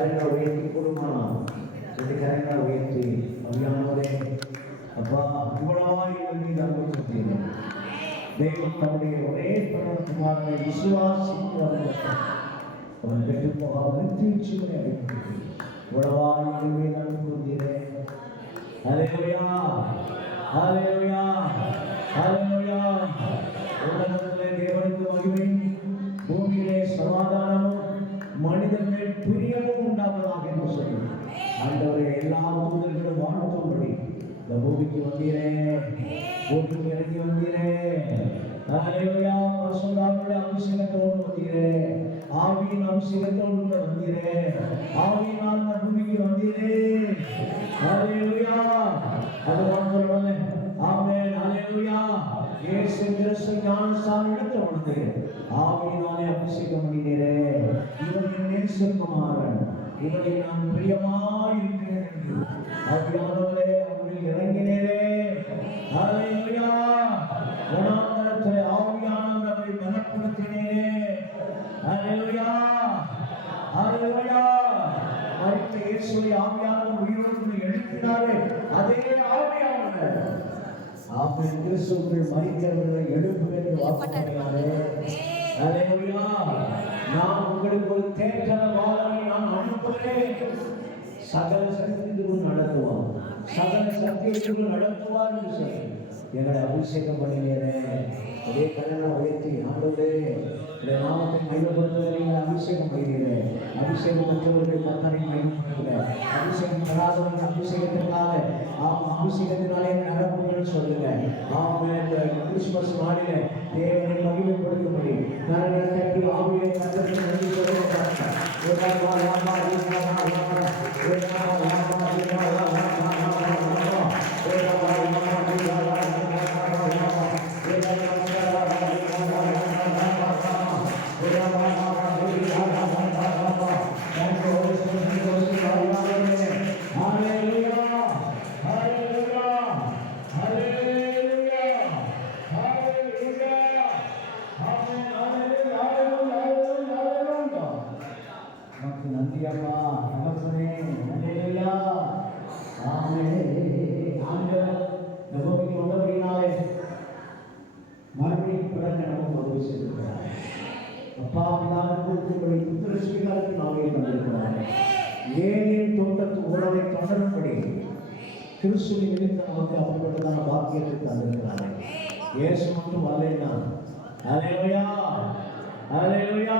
கரைகளை உயர்த்தி கொடுமா, ரெண்டு கரைகளை உயர்த்தி அவியானவரே அப்பா இவ்வளவாய் மீது அன்பு செலுத்தினேன். தெய்வம் தம்முடைய ஒரே பிறகுமாரனை விசுவாசிக்கிறவர்களுக்கு அவன் பெற்று போகாமல் தீட்சிகளை அளிக்கிறது. இவ்வளவாய் மீது அன்பு செலுத்தினேன். ஹல்லேலூயா, ஹல்லேலூயா, ஹல்லேலூயா. உலகத்திலே தேவனுக்கு மகிமை, பூமியிலே சமாதானமும் மனிதன் மேல் பிரியமும் உண்டாவதாக என்று சொல்லி ஆண்டவரே எல்லா தூதர்களும் வாழ்த்தும்படி இந்த பூமிக்கு வந்தீரே, பூமிக்கு இறங்கி வந்தீரே. ஹல்லேலூயா. பரிசுத்தாவியுடைய அபிஷேகத்தோடு வந்தீரே, ஆவியின் அபிஷேகத்தோடு வந்தீரே, ஆவியினால் இந்த பூமிக்கு வந்தீரே. ஹல்லேலூயா. அது மாத்திரமல்ல, ஆமென், ஹல்லேலூயா. இயேசு கிறிஸ்து ஞானஸ்நானம் எடுத்த பொழுது ஆவியினாலே அபிஷேகம் பண்ணினீரே. இவன் என் நேசகுமாரன், இவனை நான் பிரியமாயிருக்கிறேன் என்று ஆவியானவரே அவர்கள் இறங்கினீரே. ஹல்லேலூயா. வனாந்தரத்திலே ஆவியானவர் அவரை பலப்படுத்தினீரே. ஹல்லேலூயா, ஹல்லேலூயா. மரித்த இயேசுவை ஆவியானவர் உயிரோடு எழுப்பினாரே, அதே ஆவியானவர் ஆமென் கிறிஸ்துவுக்குள் மரித்தவர்களை எழுப்புவேன் வாக்குறுதியாலே. ஹல்லேலூயா. நான் உங்களுக்கு ஒரு தேற்றன வாளை நான் அனுப்புகிறேன், சகல சக்திக்குள் நடத்துவார், சகல சக்திக்குள் நடத்துவார் என்று சொல்லி எங்களை அபிஷேகம் பண்ணினீரே. அதே கண்ணனை உயர்த்தி ஆண்டவரே இந்த நாமத்தை மையப்படுத்துவதை நீங்கள் அபிஷேகம் பண்ணினீரே. அபிஷேகம் பெற்றவர்கள் கர்த்தரை மையப்படுத்துகிறேன். அபிஷேகம் பெறாதவர்கள் அபிஷேகத்திற்காக அபிஷேகத்தினாலே நடப்புகள் சொல்லுங்க. கிறிஸ்துமஸ் நாளிலே தேவனை மகிமைப்படுத்தும்படி கரங்களை தட்டி ஆவியை கர்த்தருக்கு நன்றி சொல்லுங்க. நன்றியம்மா நமசனே. ஹல்லேலூயா. ஆமென். ஆண்டவர் நமக்கு வந்தபடினாலே மறுபடியும் பிறந்த நமக்கு உதவி செய்திருக்கிறார். அப்பா பிதாவுக்கு புத்திர ஸ்வீகாரத்தில் நாமே தந்திருக்கிறார். ஏனெனில் தோட்டத்து உறவை தொடரும்படி கிறிஸ்துவின் நிமித்த நமக்கு அப்படிப்பட்டதான வாக்கியத்தை தந்திருக்கிறார். இயேசு மட்டும் வரலைன்னா ஹல்லேலூயா, ஹல்லேலூயா.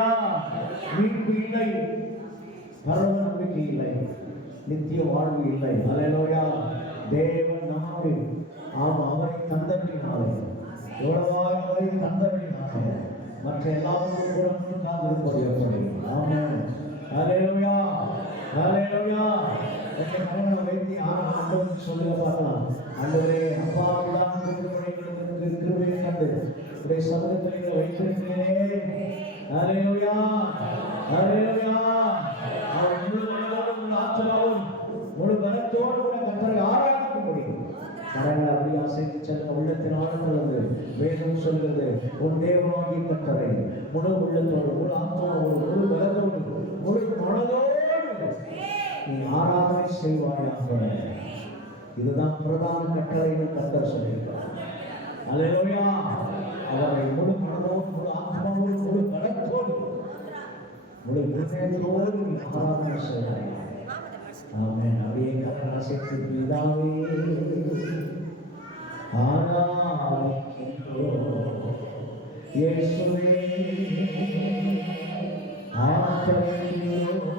மீட்பு இல்லை, பரவ நம்பிக்கை இல்லை, நித்திய வாழ்வு இல்லை. ஹல்லேலூயா. தேவன் நமக்கு அவரை தந்ததினாலே எவ்வளவாய் அவரை தந்ததினாலே மற்ற எல்லாருக்கும் கூட முன்காந்திருப்பது எப்படி? ஆமென். ஹல்லேலூயா, ஹல்லேலூயா. என்னை கவனம் வைத்து ஆண்டவருக்கு சொல்லுங்க பார்க்கலாம். ஆண்டவரே அப்பா விடாமல் கிருபை கண்டு உடைய சமூகத்தில் வைத்திருக்கிறேன். ஹல்லேலூயா, ஹல்லேலூயா. அவர் முழு மனதோடும் முழு ஆத்மாவும் முழு பலத்தோடு கூட கர்த்தரை ஆராதிக்க முடியும். கரங்களை அப்படி அசைத்து செல்ல உள்ளத்தினால் கலந்து வேதம் சொல்கிறது, உன் தேவனாகிய கர்த்தரை முழு உள்ளத்தோடு முழு ஆத்மாவோடு முழு பலத்தோடு முழு மனதோடு நீ ஆராதனை செய்வாயாக. இதுதான் பிரதான கட்டளைன்னு கர்த்தர் சொல்லியிருக்கிறார். ஹல்லேலூயா. அவரை முழு மனதோடு முழு ஆத்மாவோடு முழு பலத்தோடு முழு இதயத்தோடு நீ ஆராதனை செய்வாய். ஆமென். அப்படியே கர்த்தரை அசைத்து பிதாவே ஆராதிக்கின்றோம், இயேசுவே ஆராதிக்கின்றோம்,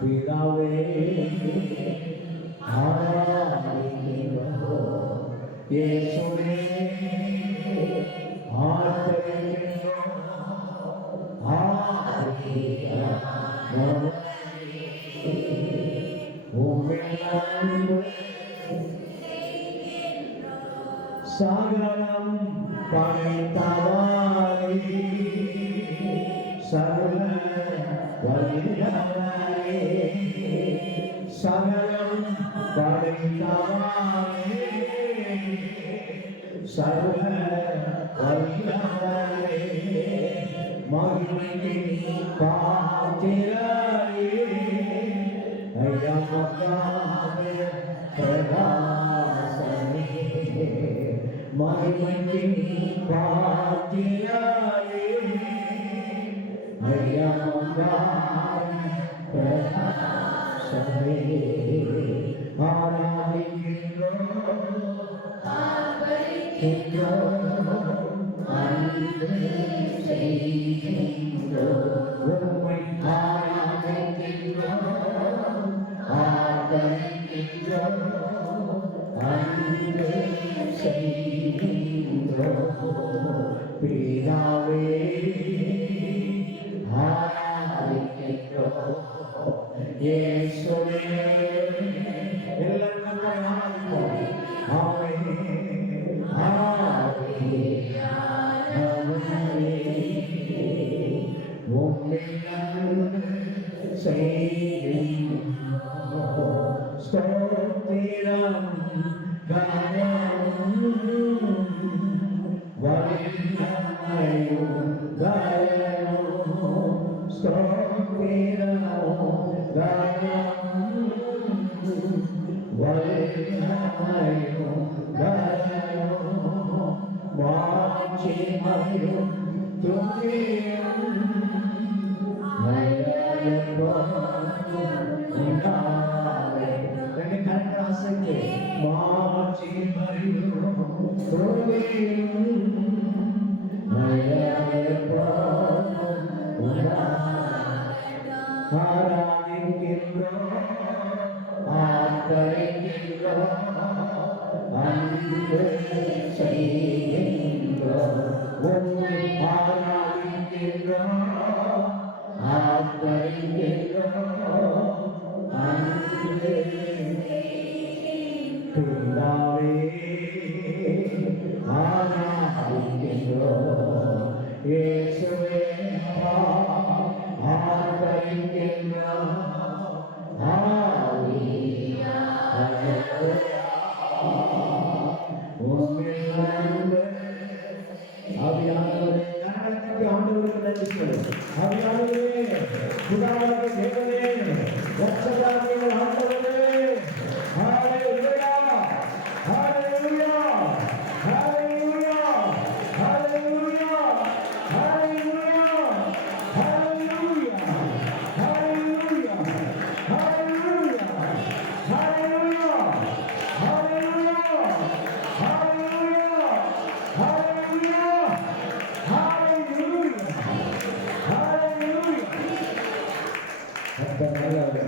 பிதாவே ஆராதிக்கின்றோம், இயேசுவே சாகரம் படைத்தவாரே சர்வ வல்லவரே சகலம் படைத்தவரே சர்வ வல்லவரே மகிமைக்கு பாத்திரரே ஐயா மக்காவே பிரகாசமே மகிமைக்கு பாத்திரரே ஐயா மக்காவே பிரகாசமே ஆராதிக்கின்றோம் உம்மை ஆராதிக்கின்றோம் அன்பு செய்கின்றோம் பிதாவே ஆராதிக்கின்றோம் இயேசுவே எல்லாரும் ஆராதிப்போம் ஸ்தோத்திரம் கனமும் வல்லமையும் தயவும் ஸ்தோத்திரம் கனமும் வல்லமையும் தயவும் மாட்சிமையும் துதியும்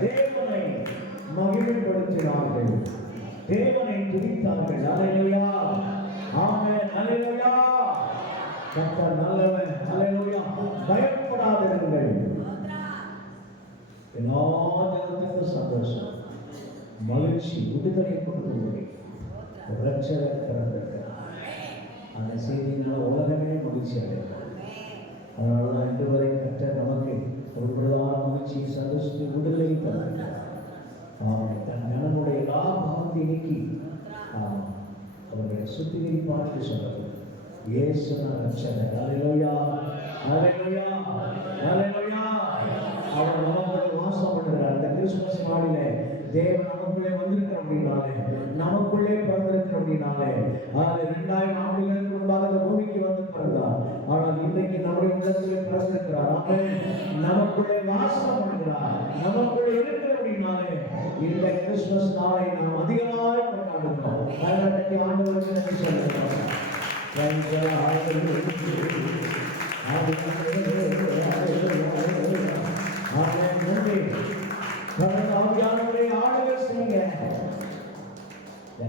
தேவனை மகிமைப்படுத்தினார்கள், தேவனை துதித்தார்கள். அல்லேலூயா, ஆமென், அல்லேலூயா. கர்த்தர் நல்லவர், அல்லேலூயா. பயப்படாதிருங்கள். எல்லா ஜனத்துக்கும் சந்தோஷம், மகிழ்ச்சி, விடுதலை கொடுக்கிறது. இரட்சகர் பிறந்திருக்கிறார். அந்த செய்தியினால் உலகமே மகிழ்ச்சி அடைகிறது. அதனால்தான் இன்று வரை கர்த்தர் நமக்கு ஒரு பிரதான மகிழ்ச்சி, சந்தோஷத்தை, விடுதலை தந்தார். தன் மனமுடைய எல்லா பாவத்தை நீக்கி அவருடைய சுத்திகரிப்பாட்டு சொன்னது இயேசு ரட்சகர். அல்லேலூயா, அல்லேலூயா, அல்லேலூயா. அவர் நமக்குள்ளே வாசம் பண்ணுகிறார். இந்த கிறிஸ்துமஸ் நாளிலே தேவன் நமக்குள்ளே வந்திருக்கிற அப்படின்னாலே, நமக்குள்ளே பிறந்திருக்கிற அப்படின்னாலே, 2000 ஆண்டுகளுக்கு முன்பாக இந்த பூமிக்கு வந்து பிறந்தார். ஆனால் இன்றைக்கு நம்முடைய உள்ளத்திலே பிறந்திருக்கிறார். நமக்குள்ளே வாசம் பண்ணுகிறார், நமக்குள்ளே இருக்கிற அப்படின்னாலே இந்த கிறிஸ்துமஸ் நாளை நாம் அதிகமாக கொண்டாடுகிறோம். அதற்கு ஆண்டவருக்கு நன்றி சொல்லுகிறோம்.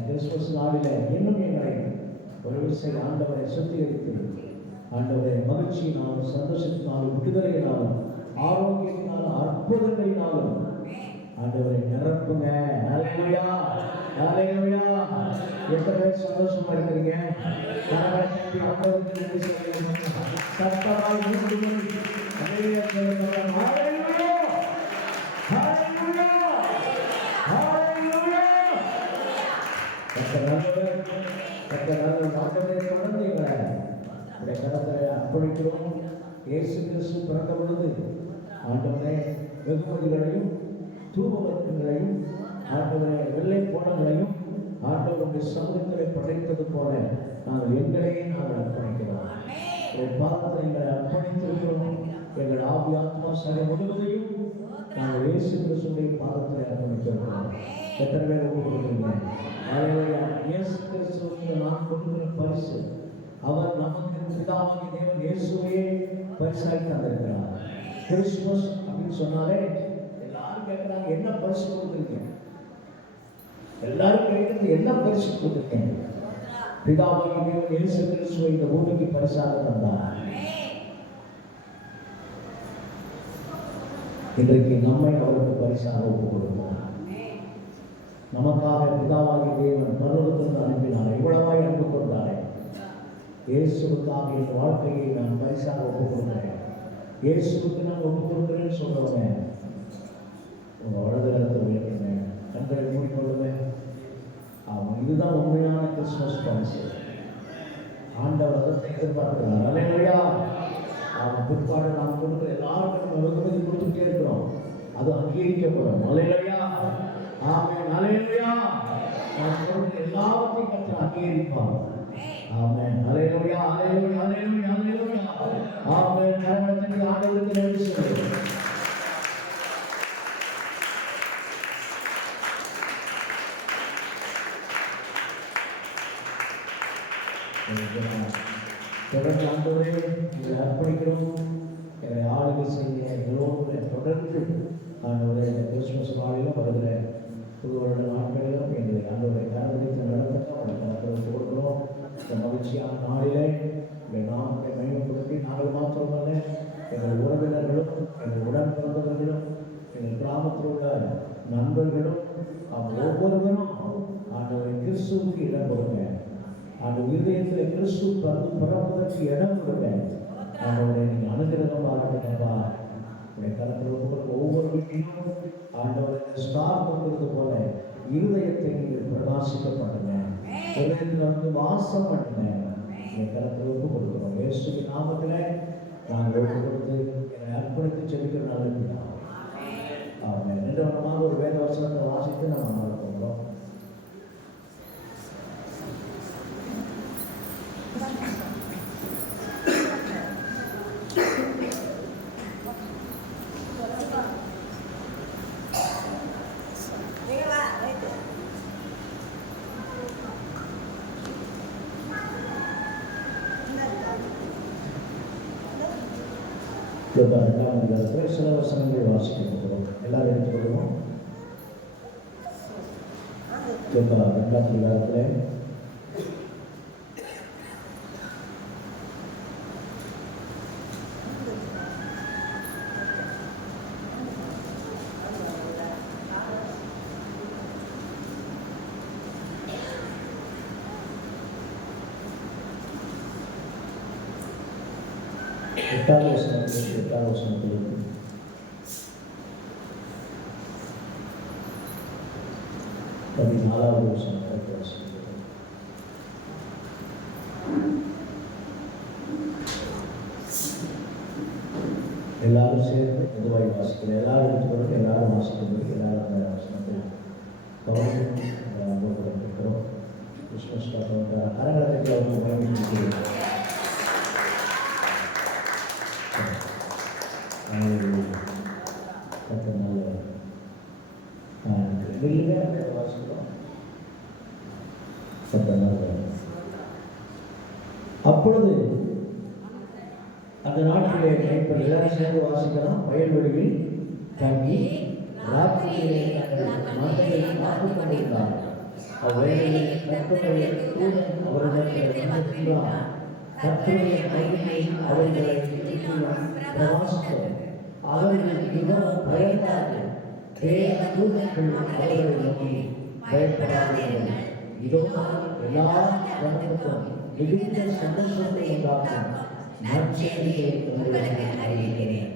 கிறிஸ்துமஸ் நாளில இன்னும் எங்களை ஒரு விஷயம் ஆண்டவரை சுத்திகரித்து, ஆண்டவரை மகிழ்ச்சியினாலும் சந்தோஷத்தினாலும் விடுதலையினாலும் ஆரோக்கியத்தினாலும் அற்புதங்களினாலும் ஆண்டவரை நிரப்புங்க. அல்லேலூயா, அல்லேலூயா. எத்தனை பேர் சந்தோஷமா இருக்கிறீங்க? ஆண்டவருக்கு நன்றி சொல்லுங்க. சத்தமாய் மூன்று அல்லேலூயா சொல்லுங்க. அல்லேலூயா, அல்லேலூயா. இயேசு கிறிஸ்து பிறந்த பொழுது ஆண்டவரே வெகுமதிகளையும் தூபவர்க்கங்களையும் ஆண்டவரே வெள்ளை போனங்களையும் ஆண்டவருடைய சமூகங்களை படைத்தது போல நாங்கள் எங்களையே நாங்கள் அர்ப்பணிக்கிறோம். பாதத்தை எங்களை அர்ப்பணித்திருக்கிறோம். எங்கள் ஆவி ஆத்மா சக முழுவதையும் நாங்கள் இயேசு கிறிஸ்துடைய பாதத்தில் அர்ப்பணித்திருக்கிறோம். எத்தனை பேர் ஒப்புக்கொள்கிறீங்க? இயேசு கிறிஸ்துவுக்கு நான் கொடுக்கிற பரிசு, அவர் நமக்கு பிதாவாகிய தேவன் இயேசுவையே பரிசாகி தந்திருக்கிறார். கிறிஸ்துமஸ் அப்படின்னு சொன்னாலே எல்லாரும் கேட்கிறாங்க, என்ன பரிசு கொடுத்துருக்கீங்க? எல்லாரும் கேட்கிறது, என்ன பரிசு கொடுத்துருக்கீங்க? பிதாவாகிய தேவன் இயேசு கிறிஸ்துவை இந்த பூமிக்கு பரிசாக தந்தார். இன்றைக்கு நம்மை அவருக்கு பரிசாக ஒப்புக் கொடுத்தார். நமக்காக பிதாவாகிய தேவன் பரலோகத்திலிருந்து அனுப்பினார். இவ்வளவாய் அன்பு கொண்டாரே. இயேசுவுக்காக என் வாழ்க்கையை நான் பரிசாக ஒப்புக் கொடுக்கிறேன். இயேசுவுக்கு நான் ஒப்புக் கொடுக்கிறேன்னு சொல்றேன். உங்க வலது கரத்தை உயர்த்துவேன், கண்களை மூடிக்கொள்ளுவேன். இதுதான் உண்மையான கிறிஸ்துமஸ் பரிசு. ஆண்டவர் அதை எதிர்பார்க்கிறார். அல்லேலூயா. அவன் பிற்பாடு நாம் கொடுக்குற எல்லாருக்கும் நம்ம வெகுமதி கொடுத்துட்டே இருக்கிறோம். அது அங்கீகரிக்கப்படும். அல்லேலூயா. ஆமென். அல்லேலூயா. நாம் கொடுக்குற எல்லாவற்றையும் கர்த்தர் அங்கீகரிப்பார். ஆமென். அல்லேலூயா. அல்லேலூயா. அல்லேலூயா. அல்லேலூயா. ஆமென். கரங்களை ஆண்டவருக்கு நன்றி சொல்லுங்கள். தொடர்ந்து ஆண்டவரே இதை அர்ப்பணிக்கிறோம். எங்களை ஆளுகை செய்ய எங்களோடு தொடர்ந்து ஆண்டவரே இந்த கிறிஸ்துமஸ் நாளிலும் வருகிற புது வருட நாட்களிலும் எங்களை ஆண்டவரை கரப்பிடித்து நடத்த அவங்களை கரப்பிடித்து கொடுக்கிறோம். இந்த மகிழ்ச்சியான நாளிலே எங்கள் நாமத்தை மையப்படுத்தி நாங்கள் மாத்திரமல்ல, எங்கள் உறவினர்களும் எங்கள் உடன் பிறந்தவர்களும் எங்கள் கிராமத்தில் உள்ள நண்பர்களும் அவங்க ஒவ்வொருவரும் ஆண்டவரை கிறிஸ்துவுக்கு இடம் கொடுங்க. அந்த இருதயத்தில் கிறிஸ்து பிறப்பதற்கு இடம் கொடுங்க. ஆண்டவரை நீங்கள் அனுகிரகம் பாருங்கப்பா. உடைய கருத்தில் ஒவ்வொரு வீட்டிலும் ஆண்டவரை ஸ்டார் கொடுக்கிறது போல இருதயத்தை நீங்கள் பிரகாசிக்க பண்ணுங்க. இருதயத்தில் வந்து வாசம் பண்ணுங்க. என் கருத்தில் ஒப்பு கொடுக்கிறோம். இயேசுவின் நாமத்தில் நாங்கள் ஒப்பு கொடுத்து என்னை அர்ப்பணித்து செபிக்கிற நல்ல ஆமாம். நின்றவனமாக ஒரு வேத வசனத்தை வாசித்து நம்ம நடத்துகிறோம். இரண்டாம் அதிகாரத்தில் சில வசனங்களை வாசிக்கிறோம். எல்லாரும் எடுத்துக்கொள்வோம். இரண்டாம் அதிகாரத்தில் எட்டாவது வசனத்தில் 14வது வசனத்தை வாசிக்கிறோம். எல்லாரும் சேர்ந்து பொதுவாக வாசிக்கிறோம். எல்லாரும் எடுத்துக்கொண்டு எல்லாரும் வாசிக்கிறது. எல்லாரும் அந்த வசனத்தை இருக்கிறோம். கிறிஸ்துமஸ் அரங்கத்துக்கு அவங்க பயணிக்கிறோம். அப்பொழுது அந்த நாட்டிலே மேய்ப்பர் எல்லாரும் சேர்ந்து வாசிக்கலாம். வயல்வெளியில் தங்கி ராத்திரியிலே மந்தையை காத்துக் கொண்டிருந்தார். அவ்வயலிலே கர்த்தருடைய தூதன் அவர்களிடத்தில் கர்த்தருடைய கையினை அவர்களை பிரவாசித்தோம். அவர்கள் மிகவும் பயந்தார்கள். தேவ தூதர்கள் அவர்களை நோக்கி பயப்படாதீர்கள், இதோ எல்லா ஜனங்களுக்கும் மிகுந்த சந்தோஷத்தை உண்டாக்கும் நற்செய்தியை உங்களுக்கு அறிவிக்கிறேன்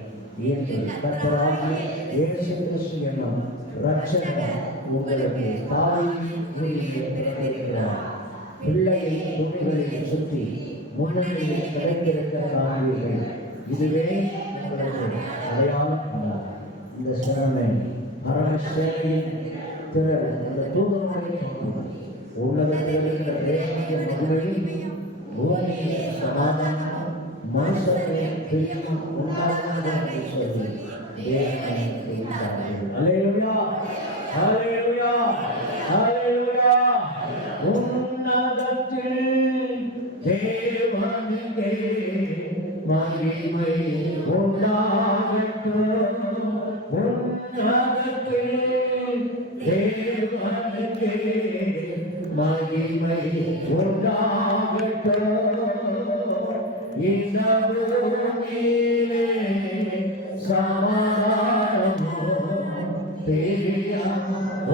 என்று கர்த்தராகிய இயேசு கிறிஸ்து என்னும் இரட்சகர் உங்களுக்கு தாயின் உயிரை பிறப்பிக்கிறார். பிள்ளையை துணிகளில் சுற்றி முன்னணியில் கிடைத்திருக்கிறார்கள். இதுவே உங்களுக்கு அடையாளம் ஆனார். இந்த சேனை மரண சேனையின் திறன் அந்த தூதனுடைய உலகத்தில் இருக்கிற தேசிய மகிழ்வையும் பூமியை சமாதானம் மனுஷனை பிரியும் உண்டாகுவதற்கு சொல்லி தேவனை குறித்தார்கள். அல்லேலூயா, அல்லேலூயா, அல்லேலூயா. உன்னதத்தில் தேவனுக்கே மகிமை உண்டாகட்டும். உன்னதத்தில் தேவனுக்கே மகிமை உண்டாகட்டும். இந்த பூமியிலே சமாதானமும் பிரியம்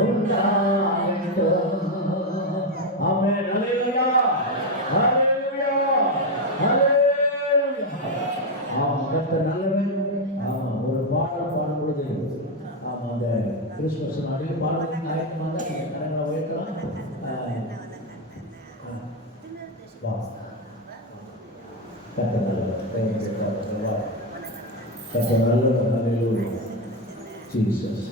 உண்டாகட்டும். ஆமென். அல்லேலூயா, அல்லேலூயா, அல்லேலூயா. கர்த்தர் நல்லவர். ஒரு பாடல் பாடும் பொழுது அந்த கிறிஸ்துமஸ் நாளில் பாடலின் ஆயத்தமாக கரங்களை உயர்த்தலாம். கர்த்தர் நல்லவர். கர்த்தர் நல்லவர். அல்லேலூயா. ஜீசஸ்.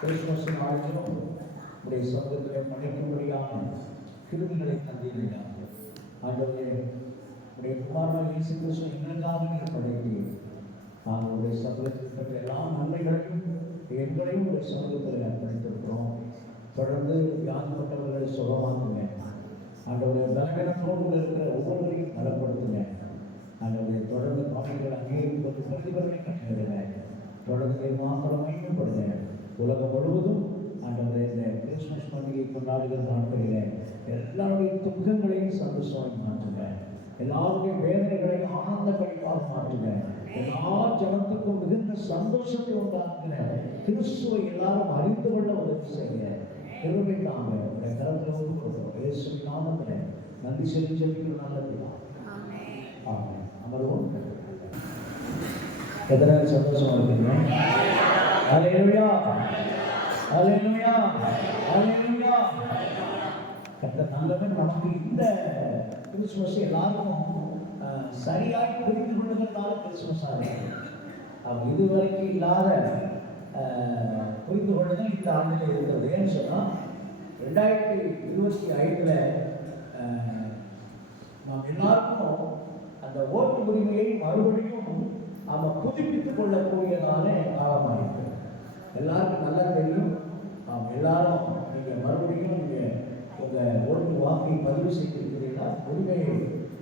கிறிஸ்துமஸ் நாளிலும் உடைய சொந்தத்திலே மன்னிக்கும்படியான கிருமிகளை தந்தீர்கள். ஆண்டவரே, உடைய குமாரனாகிய இயேசு கிறிஸ்து எங்களுக்காக நீர் படைத்தீர். அவங்களுடைய சமூகத்தில் பெற்ற எல்லா நன்மைகளையும் எங்களையும் உடைய சமூகத்தில் அர்ப்பணித்திருக்கிறோம். தொடர்ந்து வியாதிப்பட்டவர்களை சுகமாக்குங்க. ஆண்டவருடைய பலவீனத்தோடு இருக்கிற ஒவ்வொருவரையும் நலப்படுத்துங்க. ஆண்டவருடைய தொடர்ந்து பாடல்கள் அங்கீகரிப்பது பிரதிபலனை கட்டுங்க. தொடர்ந்து மாத்திரம் மையப்படுங்க. உலகம் முழுவதும் ஆண்டவரை இந்த கிறிஸ்துமஸ் பண்டிகை கொண்டாடுகிற நாட்களில் எல்லாருடைய துக்கங்களையும் சந்தோஷமாக மாற்றுங்க. எல்லாருடைய வேதனைகளை ஆனந்த கழிப்பாக மாற்றுங்க. எல்லா ஜனத்துக்கும் மிகுந்த சந்தோஷத்தை உண்டாக்குற கிறிஸ்துவை எல்லாரும் அறிந்து கொள்ள உதவி செய்ய கிருபை தாங்க. உடைய கரத்தில் கொடுக்கிறோம். இயேசுவின் நாமத்தில் நன்றி செலுத்தி நல்லதுதான். ஆமென். அமர்வோம். எத்தனை சந்தோஷமா இருக்கீங்க? அல்லேலூயா, அல்லேலூயா, அல்லேலூயா. கர்த்தர் நல்லவன். நமக்கு இந்த கிறிஸ்துமஸ் எல்லாருக்கும் சரியாய் புரிந்து கொள்ளுகிறதால கிறிஸ்துமஸாக இருக்கு. அவங்க இதுவரைக்கும் இல்லாத புரிந்து கொள்ளுதல் இந்த ஆண்டில் இருக்கிறது. ஏன்னு சொன்னால் 2025 நாம் எல்லாருக்கும் அந்த ஓட்டு உரிமையை மறுபடியும் நாம் புதுப்பித்துக் கொள்ளக்கூடியதான காலமாக இருக்குது. எல்லாருக்கும் நல்லா தெரியும். நாம் எல்லாரும் நீங்கள் மறுபடியும் நீங்கள் உங்கள் ஓட்டு வாக்கை பதிவு செய்திருக்கிறீர்களா, உரிமையை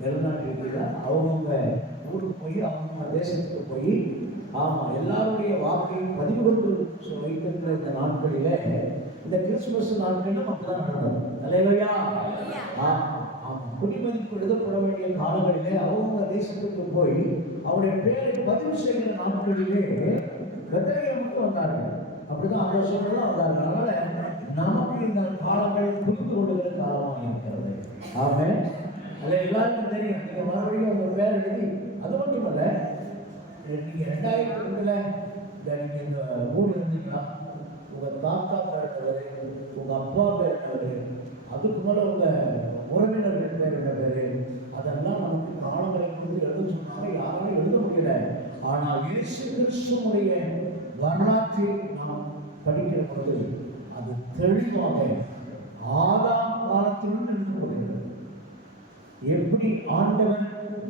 நிலைநாட்டிருக்கிறீர்களா, அவங்கவுங்க ஊருக்கு போய் அவங்க தேசத்துக்கு போய் எல்லாருடைய வாக்கை பதிவு கொண்டு வைத்திருக்கிற இந்த நாட்களில் இந்த கிறிஸ்துமஸ் நாட்களில் மக்கள் நடந்தது. அல்லேலூயா. குடிமதிப்பு எழுதப்பட வேண்டிய காலங்களிலே அவங்க தேசத்துக்கு போய் அவருடைய பெயரை பதிவு செய்கிற நாட்களிலே பெத்லகேமுக்கு வந்தார்கள். அப்படிதான் அந்த வருஷங்கள்லாம் வந்தார்கள். அதனால நமக்கு இந்த காலங்கள் புரிந்து கொள்ளுகிற காலமாக இருக்கிறது. ஆமென். அதில் எல்லாருக்கும் தெரியும். நீங்கள் மறுபடியும் உங்கள் பேர் எழுதி, அது மட்டுமல்ல, நீங்கள் 2002 நீங்கள் இந்த ஊர் இருந்தீங்கன்னா உங்கள் தாத்தா பேர், உங்கள் அப்பா பேர், அதுக்கு மேலே உங்கள் உறவினர்கள் பேர் என்ன பேர், அதெல்லாம் நமக்கு காலங்களை குறித்து எழுத சொன்னாங்க. யாராலும் எழுத முடியல. ஆனால் இயேசு கிறிஸ்துவுடைய வரலாற்றை நாம் படிக்கிற பொழுது அது தெளிவாக ஆதாம் காலத்திலிருந்து எழுதப்படுகிறது. எப்படி ஆண்டவன்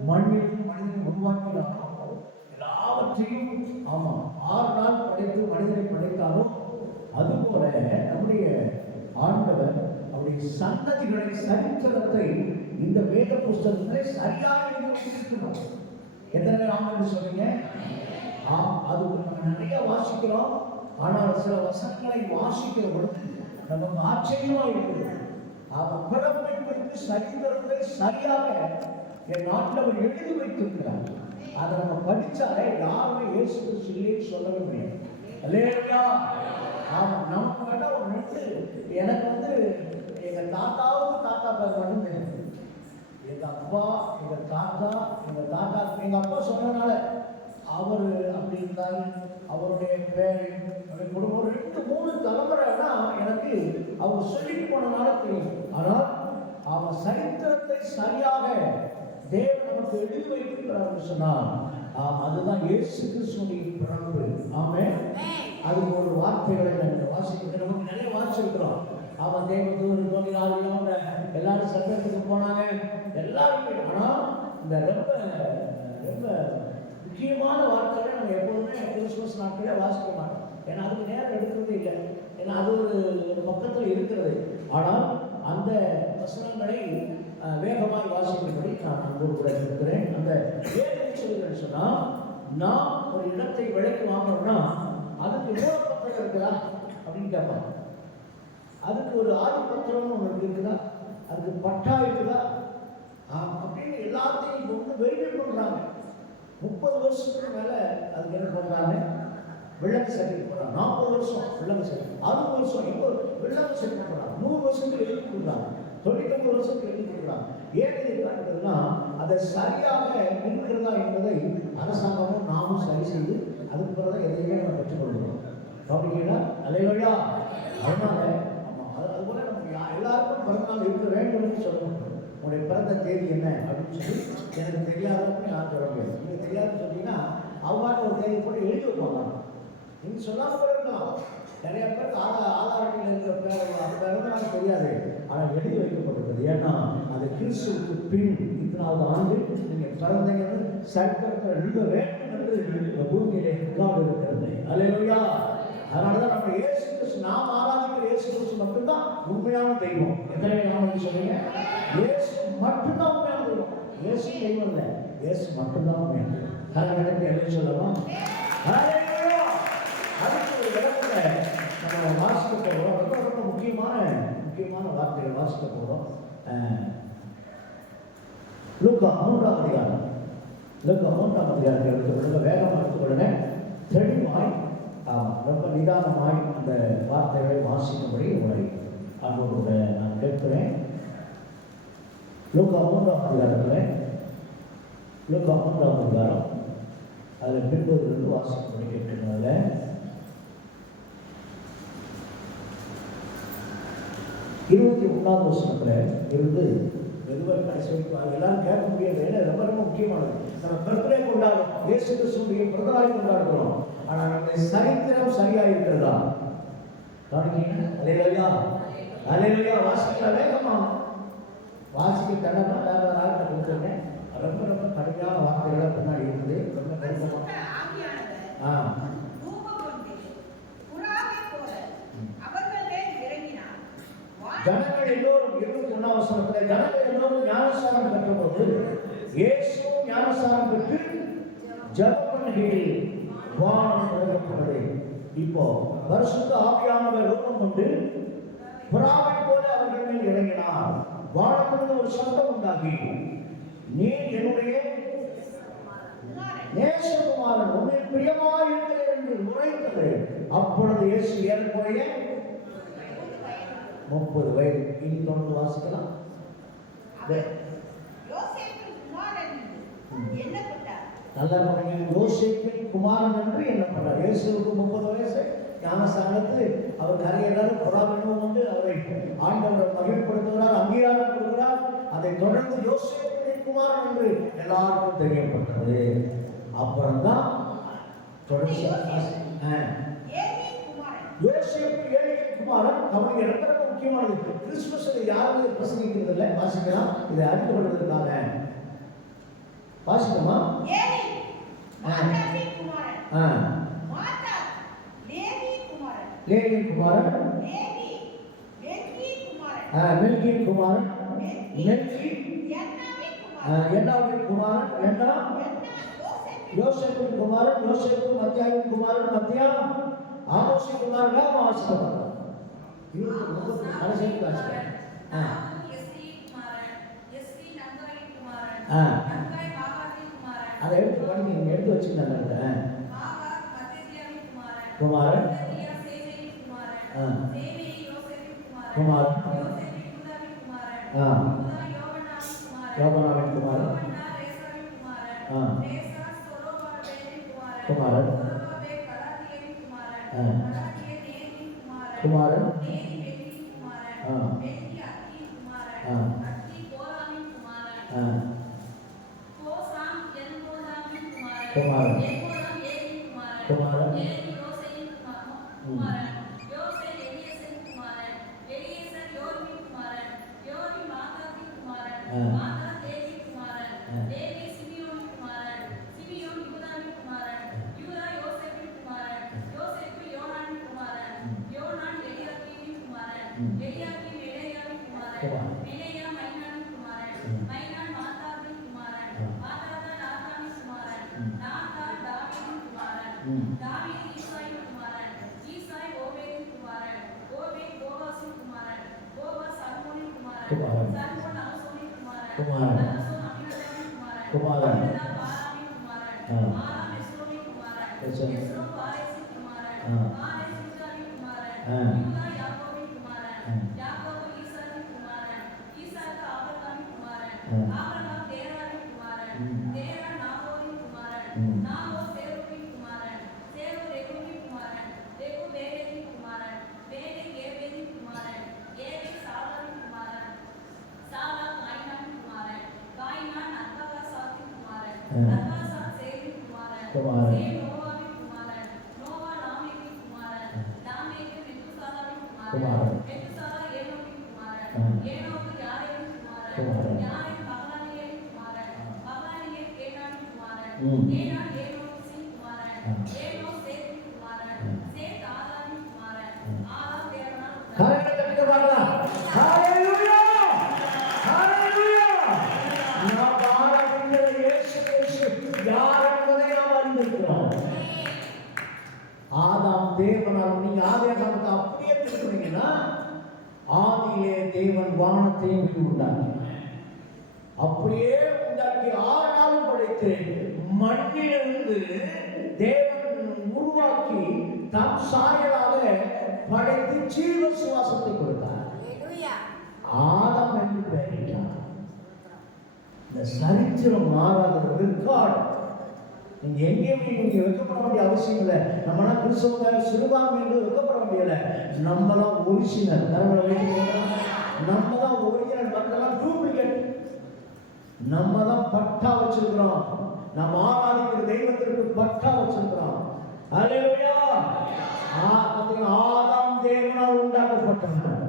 மண்ணில் மனிதனை உருவாக்கினாரோ எல்லாவற்றையும் 6 நாள் படைத்து மனிதனை படைத்தாலும் அதுபோல நம்முடைய ஆண்டவர் அவருடைய சன்னதிகளை சரித்திரத்தை இந்த வேத புஸ்தகங்களை சரியாக எழுதியிருக்கிறார். எத்தனை ஆண்டு சொல்றீங்க? அது நம்ம நிறைய வாசிக்கிறோம். ஆனால் சில வசனங்களை வாசிக்கிற பொழுது நமக்கு ஆச்சரியமா இருக்குது. அவர் பிறப்பை குறித்து சரித்திரத்தை சரியாக என் நாட்டில் அவர் எழுதி வைத்திருக்கிறார். அதை நம்ம படிச்சாலே யாருமே இயேசு கிறிஸ்து இல்லைன்னு சொல்லவே முடியாது. அல்லேலூயா. நமக்கு வேண்டாம் ஒரு 2 எனக்கு எங்கள் தாத்தாவுக்கு தாத்தா பேர் மட்டும் தெரியும். எங்கள் அப்பா, எங்கள் தாத்தா, எங்கள் அப்பா சொன்னதுனால அவர் அப்படி இருந்தார், அவருடைய பேர் அப்படி குடும்பம் 2-3 தலைமுறைனா எனக்கு அவர் சொல்லிட்டு போனதுனால தெரியும். ஆனால் அவர் சரித்திரத்தை சரியாக தேவன் நமக்கு எழுதி வைத்திருக்கிறார் சொன்னால் அதுதான் இயேசு கிறிஸ்துவின் பிறப்பு. ஆமென். அது ஒரு வார்த்தைகளை நாங்கள் வாசிக்கிறோம். நமக்கு நிறைய வாசிக்கிறோம். அவன் தேவதூர் தோன்றினார்கள், எல்லாரும் சட்டத்துக்கு போனாங்க எல்லாருமே. ஆனால் இந்த ரொம்ப ரொம்ப முக்கியமான வார்த்தைகளை நம்ம எப்போதுமே கிறிஸ்துமஸ் நாட்களே வாசிக்க மாட்டோம். ஏன்னா அதுக்கு நேரம் எடுக்கிறதே இல்லை. ஏன்னா அது ஒரு பக்கத்தில் இருக்கிறது. ஆனால் அந்த வசனங்களை வேகமாக வாசிக்கும்படி நான் அன்போடு கூட இருக்கிறேன். அந்த வேதனை சொல்லுங்கள் சொன்னால், நான் ஒரு இடத்தை விலைக்கு வாங்கணும்னா அதுக்கு மூலப்பத்திரம் இருக்குதா அப்படின்னு கேட்பாங்க. அதுக்கு ஒரு ஆதிப்பத்திரம் ஒன்று இருக்குதா, அதுக்கு பட்டா இருக்குதா அப்படின்னு எல்லாத்தையும் கொண்டு வெரிஃபை பண்ணுறாங்க. 30 வருஷத்துக்கு மேலே அதுக்கு என்ன பண்ணுறாங்க, விளக்கு சர்டிஃபிகேட் போடுறாங்க. 40 வருஷம் விளக்கு சர்டிஃபிகேட், 60 வருஷம் இப்போ விளக்கு சர்டிஃபிகேட் போடுறாங்க. 100 வருஷத்துக்கு எழுதி கொடுக்குறாங்க, 99 வருஷத்துக்கு எழுதி கொடுக்குறாங்க. ஏன் இது காட்டுறதுன்னா அதை சரியாக இருக்கிறதா என்பதை அரசாங்கமும் நாமும் சரி செய்து அதுக்கு பிறகு எதையுமே நம்ம பெற்றுக்கொள்கிறோம். கவனிக்கிறீங்களா? அல்லேலூயா. அதனால அதுபோல நம்ம எல்லாருக்கும் பிறந்தநாள் இருக்க வேண்டும் சொல்லணும். உங்களுடைய பிறந்த தேதி என்ன அப்படின்னு சொல்லி எனக்கு தெரியாதவங்க நான் சொல்ல முடியாது. நீங்கள் தெரியாதுன்னு சொன்னீங்கன்னா அவங்க ஒரு தேதி போட்டு எழுதி வைப்பாங்க. நீங்கள் சொல்லாமல் கூட இருக்கலாம். நிறைய பேருக்கு ஆதார் அட்டையில் இருக்கிற பேர் அந்த பிறந்தநாள் தெரியாது, ஆனால் எழுதி வைக்கப்பட்டிருக்கிறது. ஏன்னா அது கிறிஸ்துவுக்கு பின் 2வது ஆண்டு நீங்கள் பிறந்தீங்கன்னு சரித்திரத்தை எழுத வேண்டும் என்று இந்த பூமியிலே காடு இருக்கிறது. அல்லேலூயா. அதனாலதான் நம்ம இயேசு கிறிஸ்து, நாம் ஆராதிக்கிற இயேசு கிறிஸ்து மட்டும்தான் உண்மையான தெய்வம். எத்தனை நாம சொல்றீங்க? இயேசு மட்டும்தான் உண்மையான தெய்வம். இயேசு தெய்வம் இல்லை, இயேசு மட்டும்தான் உண்மையான தெய்வம். கரெக்டாக எழுதி சொல்லலாம். அல்லேலூயா. அதுக்கு ஒரு இடத்துல நம்ம வாசிக்க போகிறோம். ரொம்ப ரொம்ப முக்கியமான வார்த்தைகள் வாசிக்க போகிறோம். லூக்கா 3ஆம் அதிகாரம். லூக்கா 3ஆம் அதிகாரத்தை எடுத்துக்கொள்ளுங்க. வேகமாக எடுத்துக்கொள்ளுங்க. தெளிவாய், ரொம்ப நிதானமாய் அந்த வார்த்தைகளை வாசிக்கும்படி உங்களை அன்போடு நான் கேட்கிறேன். லூக்கா 3ஆம் அதிகாரத்தில், லூக்கா 3ஆம் அதிகாரம் அதில் பின்புலிருந்து வாசிக்கும்படி கேட்கிறதுனால 21ஆம் வசனத்தில் இருந்து மெதுவாக கடைசி வரைக்கும் எல்லாரும் கேட்க முடியாது. ஏன்னா ரொம்ப ரொம்ப முக்கியமானது. நம்ம பர்த்டே கொண்டாடுறோம், இயேசு கிறிஸ்துவுடைய பிறந்தநாளை கொண்டாடுகிறோம். ஆனால் நம்முடைய சரித்திரம் சரியாக இருக்கிறதா கவனிக்கீங்க. அல்லேலூயா. அல்லேலூயா. வாசிக்க வேகமா வாசிக்க தடவை வேற ஆள்கிட்ட கொடுத்துருக்கேன். ரொம்ப ரொம்ப கடுமையான வார்த்தைகளை பின்னாடி இருக்குது. ரொம்ப கடுமையாக ஜனங்கள் எல்லோரும் 21ஆம் வசனத்தில் ஜனங்கள் எல்லோரும் ஞானஸ்நானம் பெற்றபோது இயேசு ஞானஸ்நானம் பெற்று ஜெபம் பண்ணுகையில் வானம் திறக்கப்பட்டது. இப்போ பரிசுத்த ஆவியானவர் ரூபம் கொண்டு புறாவை போல அவர்கள் மேல் இறங்கினார். வானத்திலிருந்து ஒரு சத்தம் உண்டாகி, நீ என்னுடைய நேசகுமாரன், உன்னில் பிரியமாய் இருக்கிறேன் என்று உரைத்தது. அப்பொழுது இயேசு ஏறக்குறைய 30 வயது. இனி தொடர்ந்து வாசிக்கலாம். நல்லா பாருங்க. யோசேப்பின் குமாரன் என்று எண்ணப்பட்டார். இயேசுவுக்கு 30 வயசு. ஞானஸ்நானத்து அவர் கரையேறார். புறாவினும் வந்து அவரை ஆண்டவரை மகிழ்ப்படுத்துகிறார், அங்கீகாரம் கொடுக்கிறார். அதை தொடர்ந்து யோசேப்பின் குமாரன் என்று எல்லாருக்கும் தெரியப்பட்டது. அப்புறம்தான் தொடர்ச்சி யோசேப்பு ஏழையின் குமாரன். அவனுக்கு ரொம்ப ரொம்ப முக்கியமானது. கிறிஸ்துமஸ்ல யாருமே பிரசங்கிக்கிறது இல்லை. வாசிக்கலாம், இதை அறிந்து கொள்வதற்காக வாசிக்கமா. லேவியின் குமாரன், மில்கியின் குமாரன், மில்கி என்னாவின் குமாரன், என்னா யோசேப்பின் குமாரன், யோசேப்பு மத்தியாவின் குமாரன், மத்தியா ஆமோசின் குமாரன். வாசிக்கலாம். கடைசி வாசிக்கலாம். அதை எடுத்து பண்ணி நீங்க எடுத்து வச்சுக்கோங்க. குமாரன் குமாரன் யோகனாவின் குமாரன் குமாரன் குமாரன் தேவனால் நீங்க ஆதியாகமத்தை அப்படியே திருப்பினீங்கன்னா, ஆதியிலே தேவன் வானத்தையும் பூமியையும் உண்டாக்கினார். அப்படியே உண்டாக்கி 6 நாளும் படைத்து மண்ணிலிருந்து தேவன் உருவாக்கி தம் சாயலாக படைத்து ஜீவ சுவாசத்தை கொடுத்தார். ஆதாம் என்று பெயரிட்டார். இந்த சரித்திரம் மாறாத ரெக்கார்ட். நீங்க எங்கேயுமே நீங்க வெக்கப்பட வேண்டிய அவசியம் இல்லை. நம்மளா கிறிஸ்தவ சிறுபான்மை என்று வெக்கப்பட வேண்டியதில்லை. நம்மதான் ஒரிஜினல். நம்மதான் ஒரிஜினல், மற்றெல்லாம் டூப்ளிகேட். நம்ம தான் பட்டா வச்சிருக்கிறோம். நம்ம ஆராதிக்கிற தெய்வத்திற்கு பட்டா வச்சிருக்கிறோம். அல்லேலூயா. ஆதாம் தேவனால் உண்டாக்கப்பட்டவன்.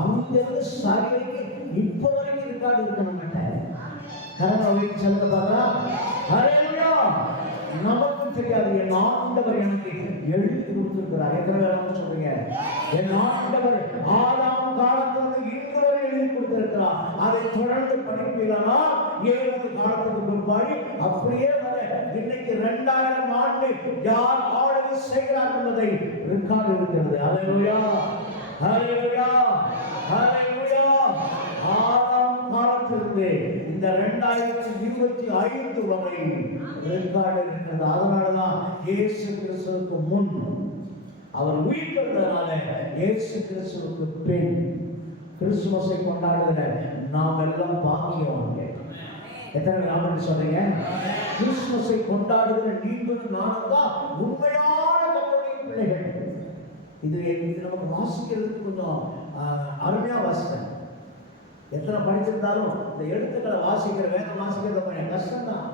அங்கிருந்து சாரிக்கு இப்ப வரைக்கும் இருக்காது இருக்க மாட்டேன். கரங்களை சொல்ல பாரா. அல்லேலூயா. நமக்கும் தெரியாது, என் ஆண்டவர் எனக்கு எழுதி கொடுத்திருக்கிறார். எத்தனை பேர் சொல்றீங்க? என் ஆண்டவர் ஆதாம் காலத்திலிருந்து இன்று வரை எழுதி கொடுத்திருக்கிறார். அதை தொடர்ந்து படிப்பீங்கன்னா 70 காலத்துக்கு பிற்பாடு அப்படியே வர இன்னைக்கு 2000 ஆண்டு யார் ஆளுகை செய்கிறார் என்பதை ரெக்கார்டு இருக்கிறது. அல்லேலூயா, அல்லேலூயா, அல்லேலூயா. ஆதாம் காலத்திலிருந்து இந்த 2025 வரை ரெக்கார்டு இருக்கிறது. அதனாலதான் இயேசு கிறிஸ்துவுக்கு முன் அவர் உயிர்த்தெழுந்ததால இயேசு கிறிஸ்துவுக்கு பின் கிறிஸ்துமஸை கொண்டாடுகிற நாம் எல்லாம் பாக்கியவான்கள். எத்தனை நாம சொல்றீங்க? கிறிஸ்துமஸை கொண்டாடுகிற நீங்களும் நானும் தான் உண்மையான கர்த்தருடைய பிள்ளைகள். இது நமக்கு வாசிக்கிறதுக்கு கொஞ்சம் அருமையா வாசிக்கிறேன். எத்தனை படிச்சிருந்தாலும் இந்த எழுத்துக்களை வாசிக்கிற வேதம் வாசிக்கிறது கொஞ்சம் கஷ்டம்தான்.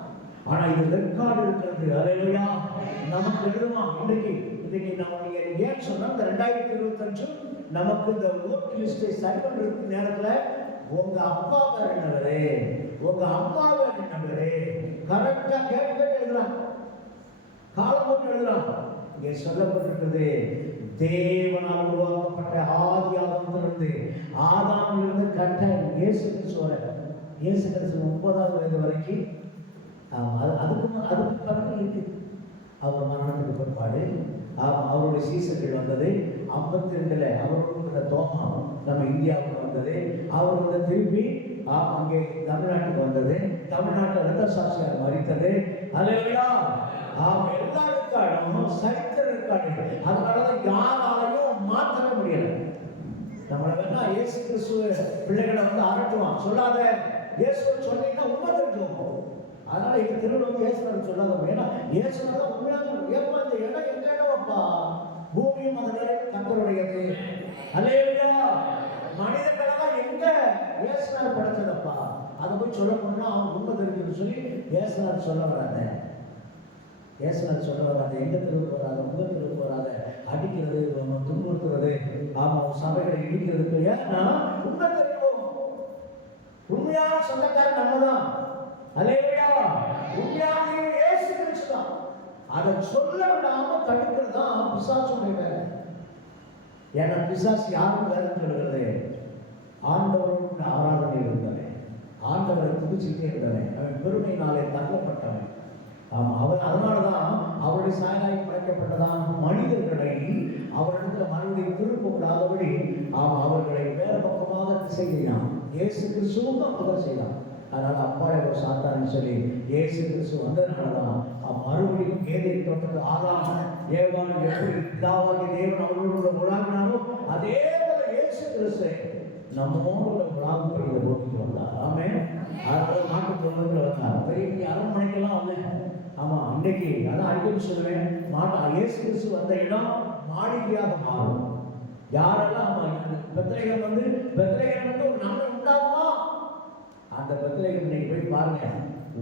ஆனா இது ரெக்கார்டு இருக்கிறது. அல்லேலூயா. நமக்கு எழுதுமா இன்னைக்கு நம்ம ஏன் சொன்னா இந்த 2025 நமக்கு இந்த ஓட் லிஸ்டை சரி பண்றதுக்கு நேரத்துல உங்க அப்பா பேர் என்னவரே, உங்க அம்மா பேர் என்னவரே கரெக்டா கேட்டு எழுதுறான், காலம் போட்டு எழுதுறான். இங்கே சொல்லப்பட்டிருக்கிறது, தேவனால் உருவாக்கப்பட்ட ஆதி ஆதாமிலிருந்து ஆதாமிலிருந்து கட்ட இயேசு கிறிஸ்து வரை, இயேசு கிறிஸ்து 30வது வயது வரைக்கும் அதுக்கு பிறகு இருக்கு. அவர் மரணத்துக்கு பிற்பாடு அவருடைய சீசர்கள் வந்தது 52ல் அவரோட தோமா நம்ம இந்தியாவுக்கு வந்தது. அவர் வந்து திருப்பி அங்கே தமிழ்நாட்டுக்கு வந்தது. தமிழ்நாட்டில் ரத்த சாட்சியார் மறித்தது. அல்லேலூயா. எல்லா ரெக்கார்டும் சரித்திர ரெக்கார்டு. அதனாலதான் யாராலையும் மாற்றவே முடியல. நம்மளை வேணா இயேசு கிறிஸ்துவ பிள்ளைகளை வந்து அரட்டுவான், சொல்லாத இயேசுவை சொன்னீங்கன்னா உண்மை தெரிஞ்சுவோம். அதனால எங்க திருவிழா இயேசுநாதர் சொல்லாத, ஏன்னா இயேசுநாதர் உண்மையாக ஏற்பா இந்த இடம் எங்க இடம்ப்பா, பூமியும் அந்த நிலையில் கர்த்தருடையது. அல்லேலூயா. மனிதர்களெல்லாம் எங்க இயேசுநாதர் படைச்சதப்பா, அதை போய் சொல்ல போனா அவன் உண்மை தெரிஞ்சுன்னு சொல்லி இயேசுநாதர் சொல்ல வராத, இயேசுநாதர் சொல்ல வராத, எங்க தெருவுக்கு வராத, உங்க தெருவுக்கு வராத, அடிக்கிறது துன்புறுத்துறது, சபைகளை இடிக்கிறதுக்கு. ஏன்னா உண்மை தெரியும், உண்மையான சொந்தக்காரன் நம்ம தான். அல்லேலூயா. உண்மையான இயேசு கிறிஸ்து தான். அதை சொல்ல விடாம தடுக்கிறது தான் பிசாசுடைய வேலை. ஏன்னா பிசாசு யாரும் வேலை சொல்கிறது, ஆண்டவரும் ஆராதனை இருந்தவன், ஆண்டவரை துதிச்சுட்டே இருந்தவன், அவன் பெருமையினாலே தள்ளப்பட்டவன். அவன் அதனாலதான் அவருடைய சாயலாய் படைக்கப்பட்டதான் மனிதர்களை அவரிடத்துல மறுபடியும் திருப்பக்கூடாதபடி அவர்களை வேற பக்கமாக செய்தான். இயேசு கிறிஸ்துவும் தான் அவர் செய்தான். அதனால அப்பாவை ஒரு சாத்தான்னு சொல்லி இயேசு கிறிஸ்து வந்ததுனாலதான் மறுபடியும் ஏதேன் தோட்டத்துக்கு ஆதாம் ஏவாள் எப்படி பிதாவாகிய தேவன் அவர்களோட உலாவினாரோ அதே போல இயேசு கிறிஸ்து நம்மோட உலாவுக்கு இதை போட்டுட்டு வந்தார். ஆமே. அதனால நாட்டு பொருளுக்கு வந்தார். பெரிய அரண்மனைக்கெல்லாம் வந்தேன். ஆமா, இன்னைக்கு அதான் அடிக்கடி சொல்லுவேன், இயேசு கிறிஸ்து வந்த இடம் மாளிகையாக மாறும். யாரெல்லாம் பெத்லகேம் வந்து ஒரு நாள் உண்டாகுமா, அந்த பெத்லகேம் இன்னைக்கு போய் பாருங்க.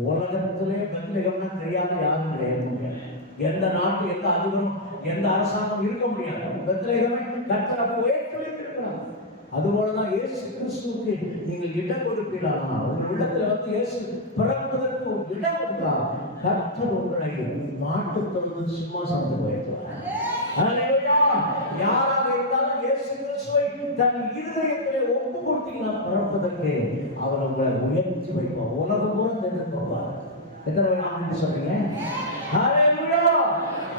உலகத்திலே பெத்லகேம்னா தெரியாம யாரும் கிடையாது. எந்த நாட்டு எந்த அதிபரும் எந்த அரசாங்கம் இருக்க முடியாது. பெத்லகேமை கர்த்தர் அப்ப வைத்திருக்கிறார். அதுபோலதான் இயேசு கிறிஸ்துவுக்கு நீங்கள் இடம் கொடுப்பீர்களா, உங்கள் இடத்துல வந்து இயேசு பிறப்பதற்கு ஒரு இடம் கொடுத்தா கர்த்தர் உங்களை மாட்டு தொழுது சிம்மாசனத்துக்கு வைக்கிறார். அல்லேலூயா. யாராக இருந்தாலும் இயேசு கிறிஸ்துவை தன் இருதயத்திலே ஒப்பு கொடுத்தீங்கன்னா பிறப்பதற்கு அவர் உங்களை உயர்த்தி வைப்பார். உலகம் கூட தெரிஞ்சுப்பார். எத்தனை ஆண்டு சொல்றீங்க? அல்லேலூயா.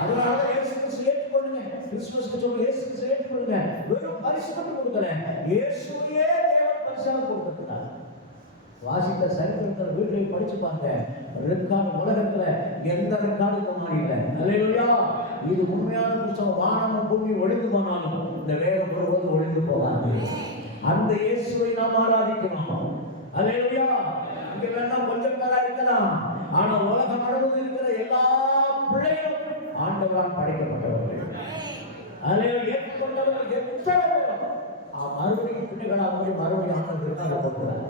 அதனால இயேசு கிறிஸ்து ஏற்றுக்கொள்ளுங்க. கிறிஸ்துமஸ்க்கு சொல்லுங்க இயேசு கிறிஸ்துவை ஏற்றுக்கொள்ளுங்க. வெறும் பரிசு மட்டும் கொடுக்கல, இயேசுவையே தேவன் பரிசாக கொடுத்திருக்கிறார். வாசித்த சரித்திரத்தில் வீட்டில் படிச்சு பாருங்க. ரெக்கார்டு உலகத்துல எந்த ரெக்கார்டு இந்த மாதிரி இல்லை. அல்லேலூயா. இது உண்மையான புத்தகம். வானமும் பூமி ஒழிந்து போனாலும் இந்த வேதம் முழுவதும் ஒழிந்து போகாது. அந்த இயேசுவை நாம் ஆராதிக்கணும். அல்லேலூயா. இங்க வேணா கொஞ்சம் பேரா இருக்கலாம், ஆனா உலகம் முழுவதும் இருக்கிற எல்லா பிள்ளைகளும் ஆண்டவரால் படைக்கப்பட்டவர்கள். அல்லேலூயா. ஏற்றுக்கொண்டவர்கள் எத்தனை பேரும் மறுபடியும் பிள்ளைகளாக போய் மறுபடியும் ஆண்டவருக்கு கொடுக்கிறார்.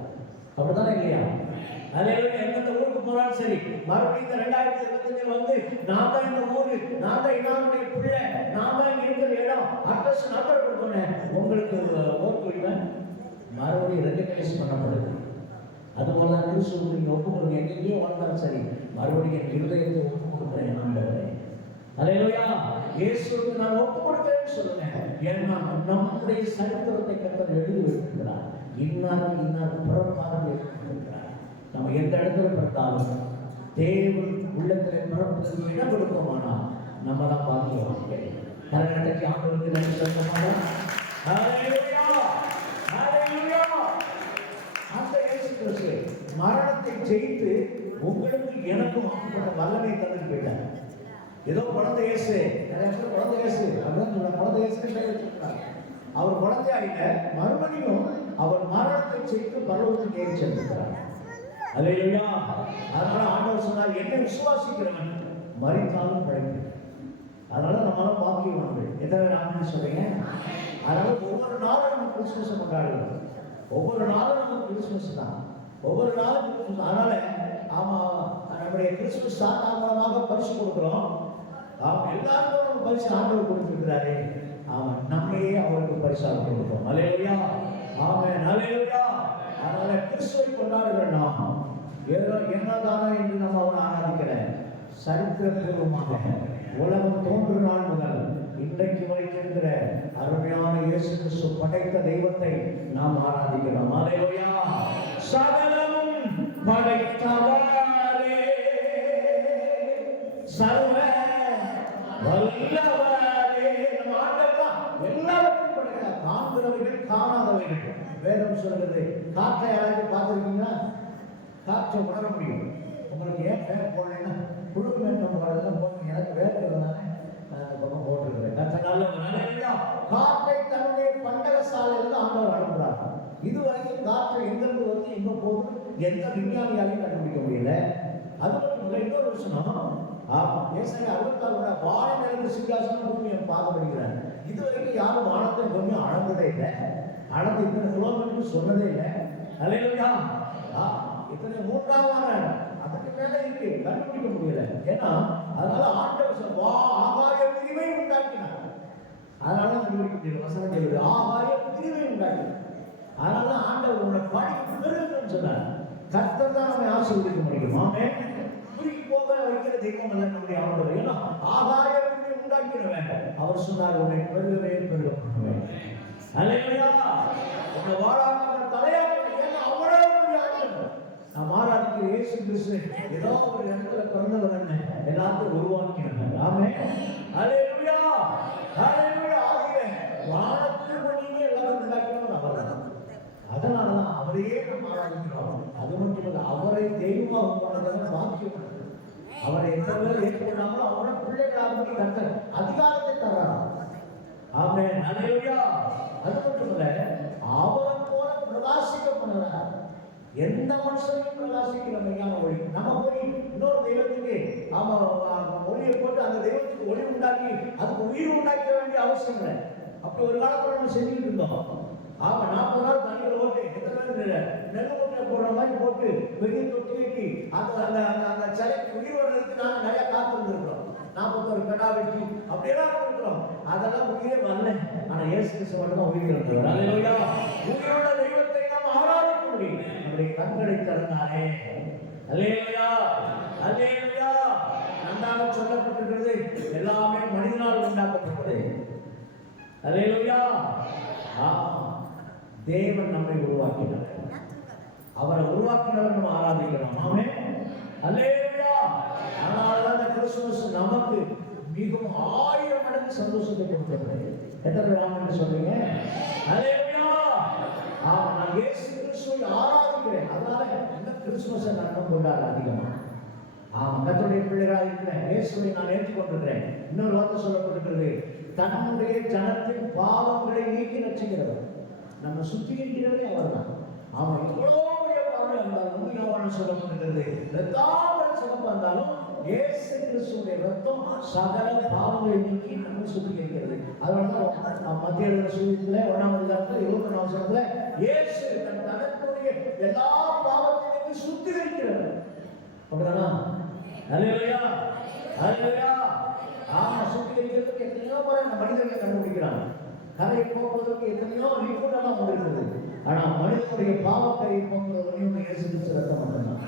அப்படித்தானே இல்லையா? அல்லேலூயா. எந்த ஊருக்கு போனாலும் சரி, மறுபடியும் இந்த 2025 வந்து நான் தான் இந்த ஊரு, நான் தான் இன்னாருடைய பிள்ளை, நான் தான் இருக்கிற இடம், அட்ரஸ் நம்பர் கொடுத்தோன்னே உங்களுக்கு ஓட்டு மறுபடியும் ரெகக்னைஸ் பண்ணப்படுது. அதுபோல தான் கிறிஸ்துவுக்கு நீங்க ஒப்பு கொடுங்க. எங்கேயோ வந்தாலும் சரி, மறுபடியும் என் இருதயத்தை ஒப்பு கொடுக்குறேன் ஆண்டவரே. அல்லேலூயா. இயேசுவுக்கு நான் ஒப்பு கொடுக்கிறேன்னு சொல்லுங்க. ஏன்னா நம்முடைய சரித்திரத்தை கர்த்தர் எழுதி வைத்திருக்கிறார். இன்னாருக்கு பிறப்பாக இருக்கிறார். நம்ம எந்த இடத்துல பிறந்தாலும் தேவன் உள்ளத்தில் பிறப்பதற்கு இடம் கொடுப்போமானா நம்ம தான் பார்க்கலாம். கரகட்டக்கு ஆண்டவருக்கு நன்றி சொல்லுமானா. ஹல்லேலூயா. ஹல்லேலூயா. அந்த இயேசு கிறிஸ்து மரணத்தை ஜெயித்து உங்களுக்கு எனக்கும் அப்படிப்பட்ட வல்லமை தந்து போயிட்டார். ஏதோ குழந்தை இயேசு, நிறைய பேர் குழந்தை இயேசு அப்படின்னு சொல்ல, குழந்தை இயேசுன்னு பேர் வச்சிருக்கிறார். அவர் குழந்தையாயில மறுபடியும் அவர் மரணத்தை செய்து பரலோகத்துக்கு ஏறி சென்றிருக்கிறார். அல்லேலூயா. அதனால ஆண்டவர் சொன்னார், என்னை விசுவாசிக்கிறவன் மரித்தாலும் பிழைப்பான். அதனால நம்மளால பாக்கியவான்கள். எத்தனை நாள் சொல்றீங்க? அதனால ஒவ்வொரு நாளும் நம்ம கிறிஸ்துமஸ் கொண்டாடுகிறோம். ஒவ்வொரு நாளும் நம்ம கிறிஸ்துமஸ் தான். ஒவ்வொரு நாளும் கிறிஸ்துமஸ். அதனால ஆமா, நம்முடைய கிறிஸ்துமஸ் தாத்தா மூலமாக பரிசு கொடுக்கிறோம். எல்லாருக்கும் நம்ம பரிசு ஆண்டவர் கொடுத்திருக்கிறாரு. அவன் நம்மையே அவருக்கு பரிசாக கொடுக்கிறோம். அல்லேலூயா. ஆமென். அல்லேலூயா. அதனால கிறிஸ்துவை கொண்டாடுகிற நாம் ஏதோ என்னதானோ என்று நம்ம அவனை ஆராதிக்கிற சரித்திரபூர்வமாக உலகம் தோன்று நாள் முதல் இன்றைக்கு வைத்திருக்கிற அருமையான இயேசு கிறிஸ்து படைத்த தெய்வத்தை நாம் ஆராதிக்கிறோம். அல்லேலூயா. சகலமும் படைத்தவரே, சர்வ வல்லவரே. நம்ம ஆண்டவர்தான் எல்லாவற்றையும் படைக்கிறார். காண்கிறவர்கள் காணாதவைகள். வேதம் சொல்கிறது, காற்றை யாராவது பார்த்துருக்கீங்களா? காற்றை உணர முடியும். உங்களுக்கு ஏன் பேர் போடலைன்னா புழு மேட்டம் போடுறதுலாம் போட்டு எனக்கு வேர்க்கிறதுனால நான் அந்த பக்கம் போட்டிருக்கிறேன். கற்ற நல்ல காற்றை தன்னுடைய பண்டக சாலையிலிருந்து ஆண்டவர் அனுப்புகிறார். இதுவரைக்கும் காற்றை எங்கிருந்து வந்து எங்க போகுது எந்த விஞ்ஞானியாலையும் கண்டுபிடிக்க முடியல. அது மட்டும் இல்லை, இன்னொரு விஷயம், ஏசாயா 66 வானநிலைக்கு சிங்காசனம் பூமியை பார்க்கப்படுகிறார். இதுவரைக்கும் யாரும் வானத்தை கொஞ்சம் அளந்ததே இல்லை, அளந்து இத்தனை கிலோமீட்டர் சொன்னதே இல்லை. அல்லேலூயா. இத்தனை 3ஆம் அதுக்கு மேல இருக்கு, கண்டுபிடிக்க முடியல. ஏன்னா அதனால ஆண்டவர் ஆகாய பிரிவை உண்டாக்கினார். அதனால கண்டுபிடிக்க முடியல. வசனம் சொல்லுது, ஆகாய பிரிவை உண்டாக்கினார். அதனால ஆண்டவர் உங்களை படிப்பு பெருகுன்னு சொன்னார். கர்த்தர் தான் நம்மை ஆசீர்வதிக்க முடியும். ஆமென். குறி போக வைக்கிற தெய்வம் அல்ல நம்முடைய ஆண்டவர். ஏன்னா ஆகாய பிரிவை உண்டாக்கினவன். அவர் சொன்னார், உன்னை பெருகவே பெருக பண்ணுவேன். அல்லேலூயா. உன்னை வாழாமல் தலையாக நாம் ஆராதிக்கிற இயேசு கிறிஸ்து ஏதோ ஒரு இடத்துல பிறந்தவர் எல்லாத்தையும் உருவாக்கினார். ஆமென். அல்லேலூயா. அல்லேலூயா. ஆகிய வானத்தில் பண்ணியே எல்லாரும் உண்டாக்கினவர் அவர்தான். அதனாலதான் அவரையே நாம் ஆராதிக்கிறோம். அது மட்டும் இல்லை, அவரை தெய்வமாக கொண்டதாக பாக்கியம். அவரை எந்த பேர் ஏற்றுக்கொண்டாங்களோ அவரை பிள்ளைகளாக கர்த்தர் அதிகாரத்தை தர்றார். ஆமென். அல்லேலூயா. அது மட்டும் இல்லை, அவரை போல பிரகாசிக்க பண்ணுறார். எந்த மனுஷனையும் பிரகாசிக்கிற மெய்யான ஒளி. நம்ம போய் இன்னொரு தெய்வத்துக்கு ஒளியை போட்டு அந்த தெய்வத்துக்கு ஒளி உண்டாக்கி அதுக்கு உயிர் உண்டாக்க வேண்டிய அவசியம் இல்லை. அப்படி ஒரு காலத்துல நம்ம செஞ்சுட்டு இருந்தோம். 40 நாள் தண்ணியில் ஓட்டு நெல் மூட்டை போடுற மாதிரி போட்டு பெரிய தொட்டி கட்டி அந்த சிலைக்கு உயிர் வர்றதுக்கு நாங்கள் நிறைய காத்து வந்துருக்கிறோம். 41 கடா வெட்டி அப்படியெல்லாம் இருக்கிறோம். அதெல்லாம் உயிரே வரல. ஆனா இயேசு கிறிஸ்து மட்டும் தான் உயிர் இருக்கிறார். அல்லேலூயா. உயிருள்ள தெய்வத்தை நாம் ஆராதிக்க முடியும். நம்முடைய கண்களை திறந்தாரே. அல்லேலூயா. அல்லேலூயா. நன்றாக சொல்லப்பட்டிருக்கிறது, எல்லாமே மனிதனால் உண்டாக்கப்பட்டது. அல்லேலூயா. தேவன் நம்மை உருவாக்கினார். அவரை உருவாக்கினவர் நம்ம ஆராதிக்கிறோம். ஆமென். அல்லேலூயா. அதனாலதான் கிறிஸ்துமஸ் நமக்கு மிகவும் 1000 மடங்கு சந்தோஷத்தை கொடுக்கிறது. எத்தனை பேர் ஆமென் சொல்றீங்க? ஹல்லேலூயா. நான் இயேசு கிறிஸ்துவை ஆராதிக்கிறேன். அதனால இந்த கிறிஸ்துமஸை நான் கொண்டாட அதிகமா கர்த்தருடைய பிள்ளைகளாக இருக்கிறேன். இயேசுவை நான் ஏற்றுக்கொண்டிருக்கிறேன். இன்னொரு வார்த்தை சொல்லப்பட்டிருக்கிறது, தன்னுடைய ஜனத்தின் பாவங்களை நீக்கி ரட்சிக்கிறவர். நம்ம சுத்திகரிக்கிறவரே அவர் தான். அவன் எவ்வளோ பாவம் இருந்தாலும் யோவான் சொல்லப்பட்டிருக்கிறது, ரத்தாமல் சிறப்பாக இருந்தாலும் இயேசு கிறிஸ்துடைய ரத்தம் சகல பாவங்களை நீக்கி நம்ம சுத்திகரிக்கிறது. அதனால தான் மத்திய சுவிசேஷத்துல 1ஆம் அதிகாரத்துல 24ஆம் வசனத்துல இயேசு தன் தனக்குரிய எல்லா பாவத்தையும் சுத்திகரிக்கிறார். அப்படிதானா? ஹல்லேலூயா, ஹல்லேலூயா. சுத்திகரிக்கிறதுக்கு எத்தனையோ முறை மனிதர்களை கண்டுபிடிக்கிறாங்க. கரையை போக்குவதற்கு எத்தனையோ நிபுணமாக வந்திருக்குது. ஆனா மனிதனுடைய பாவக்கரையை போக்குவதற்கு இயேசு கிறிஸ்து ரத்தம் மட்டும்தான்.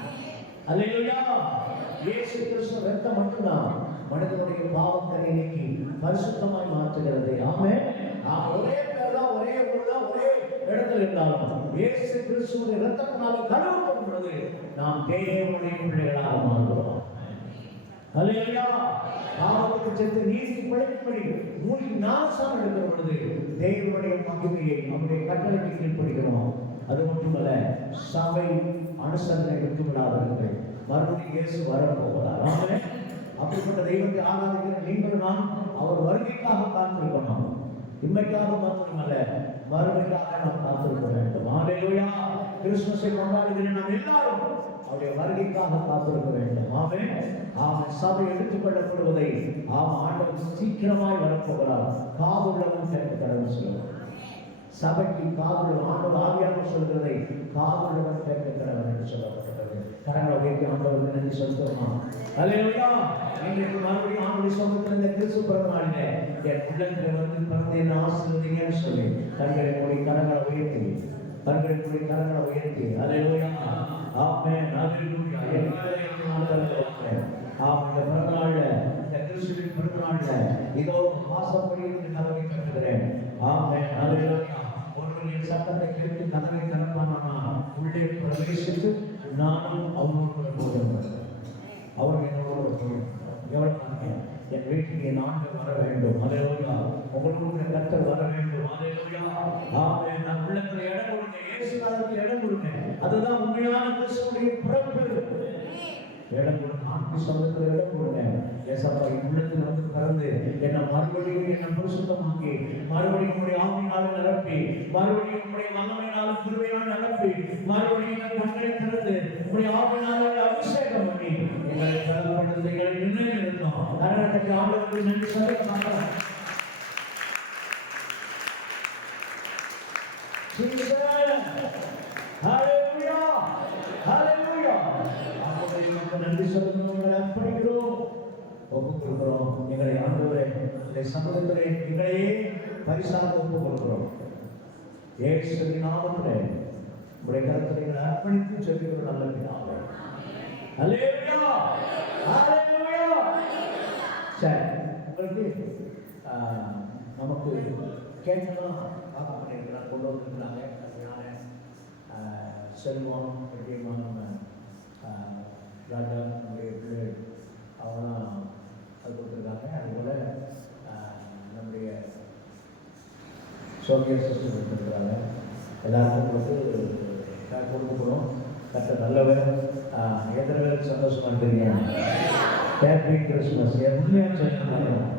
ஹல்லேலூயா. இயேசு கிறிஸ்து ரத்தம் மட்டும்தான் மனிதனுடைய பாவக்கரை நீக்கி பரிசுத்தமாய் மாற்றுகிறது. ஆமென். ஒரே பேர் தான், ஒரே ஊர் தான், ஒரே இடத்துல இருந்தாலும் இயேசு கிறிஸ்துவின் ரத்தத்தினால கழுவப்படும் பொழுது நாம் தேவனுடைய பிள்ளைகளாக மாறுகிறோம். ஹல்லேலூயா. பாவத்துக்கு சென்று நீதிக்கு பிழைக்கும்படி மூழ்கி ஞானஸ்நானம் எடுக்கிற பொழுது தேவனுடைய மகிமையை நம்முடைய கட்டளைக்கு கீழ்ப்படுகிறோம். அது மட்டுமல்ல, சபை அனுசரணை விட்டு விடாதவர்கள் மறுபடியும் இயேசு வரப்போகிறார். அப்படிப்பட்ட தெய்வத்தை ஆராதிக்கிற நீங்களும் நான் அவர் வருகைக்காக காத்திருக்கணும். இன்மைக்காக மாத்திரமல்ல, மறுமைக்காக நாம் காத்திருக்க வேண்டும். ஹல்லேலூயா. கிறிஸ்துமஸை கொண்டாடுகிற நாம் எல்லாரும் அவருடைய வருகைக்காக காத்திருக்க வேண்டும். ஆமென். சபை எடுத்துக் கொள்ளப்படுவதை ஆண்டவர் சீக்கிரமாய் வரப்போகிறார். காதுள்ளவன் கேட்க கடவுள் சொல்லுவார். சபைக்கு காதுள்ள ஆண்டவர் ஆவியானவர் சொல்கிறதை காதுள்ளவன் கேட்க கடவுள் என்று சொல்லப்பட்டது. கரங்களை உயர்த்தி ஆண்டவருக்கு நன்றி செலுத்துவோம். ஹல்லேலூயா. இன்றைக்கு மறுபடியும் ஆண்டவருடைய சமூகத்தில் இந்த கிறிஸ்து பிறந்த நாளிலே என் உள்ளத்தில் வந்து பிறந்த என்ன ஆசீர்வதிங்கன்னு சொல்லி கண்களை மூடி கரங்களை உயர்த்தி ஹல்லேலூயா. ஆமென். ஹல்லேலூயா. இந்த பிறந்தநாள்ல, இந்த கிறிஸ்துவின் பிறந்தநாள்ல இதோ வாசப்படி கதவை தட்டுகிறேன். ஆமென். ஹல்லேலூயா. ஒருவரின் சத்தத்தை கேட்டு கதவை திறப்பானா உள்ளே பிரவேசித்து நானும் அவனோடு போகிறேன். அவர் என்னோடு போகிறேன். எவ்வளவு என் வீட்டுக்கு என் ஆண்டு வர வேண்டும். ஹல்லேலூயா. உங்களுடைய கர்த்தர் வர வேண்டும். ஹல்லேலூயா. ஆமென். நம் உள்ளத்துல இடம் கொடுங்க. இயேசு நாமத்தில் இடம் கொடுங்க. அதுதான் உண்மையான கிறிஸ்துவுடைய பிறப்பு. இடம் கொடுங்க. ஆண்டு சமூகத்தில் இடம் கொடுங்க. ஏசப்பா என் உள்ளத்தில் வந்து பிறந்து என்னை மறுபடியும் என்னை பரிசுத்தமாக்கி மறுபடியும் உங்களுடைய ஆவியினாலும் நிரப்பி மறுபடியும் உங்களுடைய வல்லமையினாலும் கிருபையினாலும் நிரப்பி மறுபடியும் என் கண்களை திறந்து உங்களுடைய ஆவியினாலும் அபிஷேகம் பண்ணி எங்களை பிறந்தது எங்களை நினைவில் இருந்தோம். அதற்கு ஆண்டவருக்கு நன்றி சொல்ல மாட்டோம். ஹல்லேலூயா. ஹல்லேலூயா. நன்றி சொல்லுகிறோம். உங்களை அர்ப்பணிக்கிறோம், ஒப்புக் கொடுக்கிறோம். எங்களை ஆண்டவரே இந்த சமூகத்திலே எங்களையே பரிசாக ஒப்புக் கொடுக்கிறோம். இயேசுவின் நாமத்திலே உங்களுடைய கருத்தை எங்களை அர்ப்பணித்து சொல்லுகிற நல்ல பிதாவே. ஹல்லேலூயா. ஹல்லேலூயா. சரி, உங்களுக்கு நமக்கு கேட்கலாம் பார்க்க பண்ணியிருக்கிறாங்க, கொண்டு வந்துருக்கிறாங்க. செல்வம் எப்படிமான ராஜா நம்முடைய பிள்ளைகள் அவங்களாம் அது கொடுத்துருக்காங்க. அதுபோல் நம்முடைய சோக்கிய சிஸ்டம் கொடுத்துருக்குறாங்க. எல்லாருக்கும் கொடுக்கப்படும். கரெக்டாக நல்லவர். எத்தனை பேருக்கு சந்தோஷமாக இருக்கிறீங்க? Happy Christmas. உண்மையாக சொல்லுங்க பார்க்கலாம்,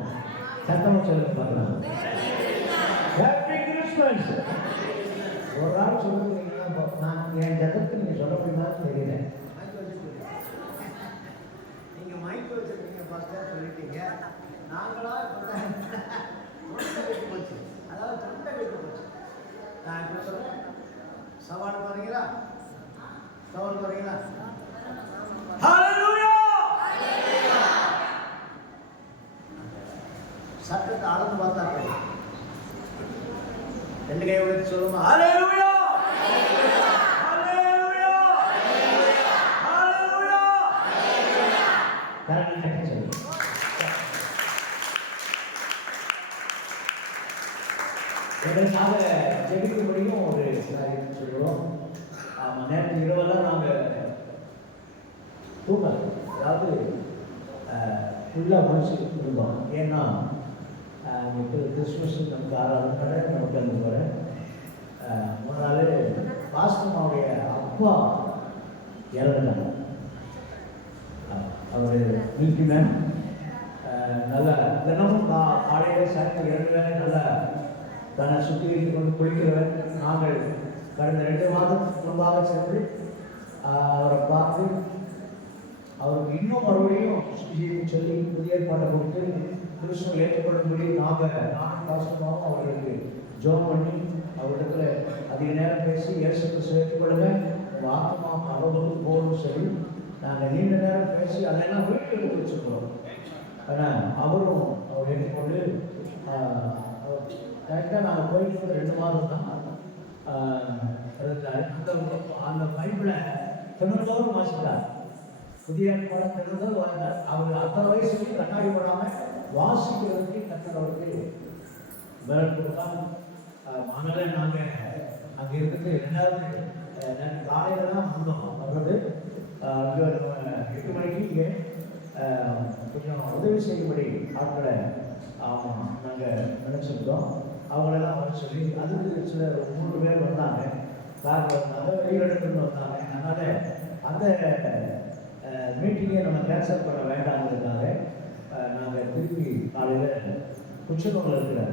சத்தமாக சொல்லுங்க பார்க்கலாம். Happy Christmas. ஒரு நாள் சொல்லுங்க. நான் என் ஜகத்துக்கு நீங்கள் சொல்ல முடியுமான்னு தெரியல. நீங்கள் மைக் வச்சுருக்கீங்க, ஃபஸ்ட்டாக சொல்லிட்டீங்க. நாங்களா தொண்டை கெட்டு போச்சு. அதாவது தொண்டை கெட்டு போச்சு. நான் இப்போ சொல்கிறேன். சவால் வரீங்களா? சவால் வரீங்களா? சட்டத்தை அளந்து பார்த்தா ரெண்டு கை உழைத்து சொல்லுமா? ஹல்லேலூயா. எங்களுக்காக ஜெபிக்கும்படியும் ஒரு காரியம் சொல்லுவோம். நேற்று இரவெல்லாம் நாங்கள் தூங்கல, அதாவது ஃபுல்லாக முடிச்சு இருந்தோம். ஏன்னா இப்போ கிறிஸ்துமஸ் நமக்கு 6வது கடை நமக்கு அந்த வர முன்னாள் பாஸ்டமாவுடைய அப்பா இறந்துட்டாங்க. அவர் மில்கி மேன் நல்ல தினமும் காலையில் சாயந்தரம் 2 வேளை நல்லா தன்னை சுத்திகரித்து கொண்டு குளிக்கிறவர். நாங்கள் கடந்த 2 மாதத்துக்கு முன்பாக சென்று அவரை பார்த்து அவருக்கு இன்னும் மறுபடியும் சொல்லி புதிய ஏற்பாட்டை கொடுத்து கிறிஸ்துவை ஏற்றுக்கொள்ளும்படி நானும் பாசமாகவும் அவர்களுக்கு ஜோம் பண்ணி அவரிடத்துல அதிக நேரம் பேசி இயேசு கிறிஸ்துவை ஏற்றுக்கொள்ளுங்க, உங்கள் ஆத்மாவும் அவ்வளவு போகணும்னு சொல்லி நாங்கள் நீண்ட நேரம் பேசி அதெல்லாம் வீட்டில் எடுத்து வச்சுருக்கிறோம். ஆனால் அவரும் அவர் ஏற்றுக்கொண்டு கரெக்டாக நாங்கள் போயிட்டு 2 மாதம் தான் அந்த பைபிளை தினந்தோறும் வாசித்தார். புதிய ஏற்பாடு தினந்தோறும் வாழ்ந்தார். அவர் அத்தனை வயசுக்கு கண்ணாடி போடாமல் வாசிக்கிறதுக்கு கற்றவருக்கு விரல் கொடுத்தால் அதனால் நாங்கள் அங்கே இருக்கிறது 2வது காலையில் தான் வந்தோம். வர்றது 8 மணிக்கு இங்கே கொஞ்சம் உதவி செய்யும்படி ஆட்களை நாங்கள் நினச்சிருந்தோம். அவங்களெல்லாம் வர சொல்லி அதுக்கு சில 3 பேர் வந்தாங்க, காரில் வந்தாங்க, வெளியிடத்துலேருந்து வந்தாங்க. அதனால் அந்த மீட்டிங்கை நம்ம கேன்சல் பண்ண வேண்டாங்கிறதுக்காக நாங்கள் திருப்பி காலையில் குச்சனூரில் இருந்து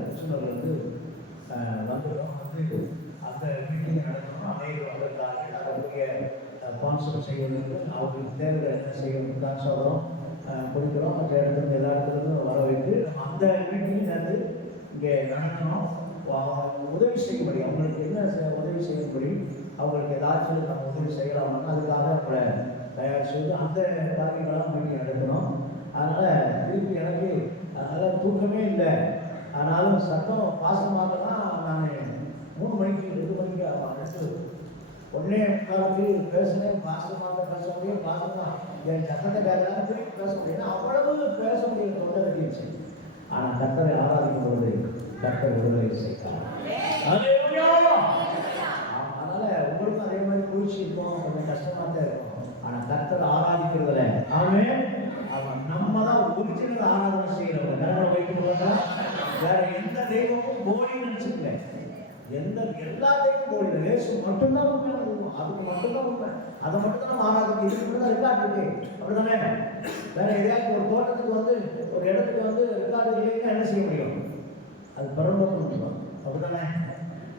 வந்துட்டோம். வந்து அந்த மீட்டிங்கை நடத்தணும். அனைவரும் வந்திருக்காங்க. அவருடைய ஸ்பான்சர் செய்வதற்கு அவருக்கு தேவையில் என்ன செய்யணும் தான் சொல்கிறோம், கொடுக்குறோம். மற்ற இடத்துல எல்லா இடத்துலேருந்து வர வைத்து அந்த மீட்டிங் வந்து இங்கே நடத்தணும். உதவி செய்யும்படி அவங்களுக்கு என்ன உதவி செய்யும்படி அவங்களுக்கு ஏதாச்சும் நம்ம உதவி செய்யலாம்னா அதுக்காக அவங்கள தயார் செய்து அந்த காரியங்களாம் மீட்டிங் நடத்தணும். அதனால் திருப்பி எனக்கு அதனால் தூக்கமே இல்லை. ஆனாலும் சத்தம் பாசமாக தான் நான் 3 மணிக்கு 2 மணிக்கு அடுத்து உடனே உட்காந்து பேசுனேன். பாசமாக பேச முடியும், பாசமாக என் சத்தத்தை கேட்கலாம், திருப்பி பேச முடியும். அவ்வளவு பேச முடியும், தொண்டை கட்டிடுச்சு. ஆனால் கர்த்தரை ஆராதிக்கும் பொழுது கர்த்தர் விடுதலை செய்தார். அதனால உங்களுக்கும் அதே மாதிரி குளிச்சு இருக்கும், கொஞ்சம் கஷ்டமா தான் இருக்கும். ஆனால் கர்த்தர் ஆராதிக்கிறதுல அவன் நம்ம தான் ஒரிஜினல் ஆராதனை செய்யறவங்க. கர்த்தரை வைக்கிறவங்க வேற எந்த தெய்வமும் போலி நினைச்சுக்கல. எல்லா தெய்வமும் போலி இல்லை. இயேசு மட்டும்தான் உண்மை. அதுக்கு மட்டும்தான் உண்மை. அதை மட்டும் நம்ம ஆராதிக்க இதுக்கு மட்டும் தான் ரெக்கார்ட் இருக்கு. அப்படிதானே? வேற எதையாச்சும் ஒரு தோட்டத்துக்கு வந்து ஒரு இடத்துக்கு வந்து ரெக்கார்டு இல்லைன்னா என்ன செய்ய முடியும்? அது பரம்பரை முடியும். அப்படிதானே?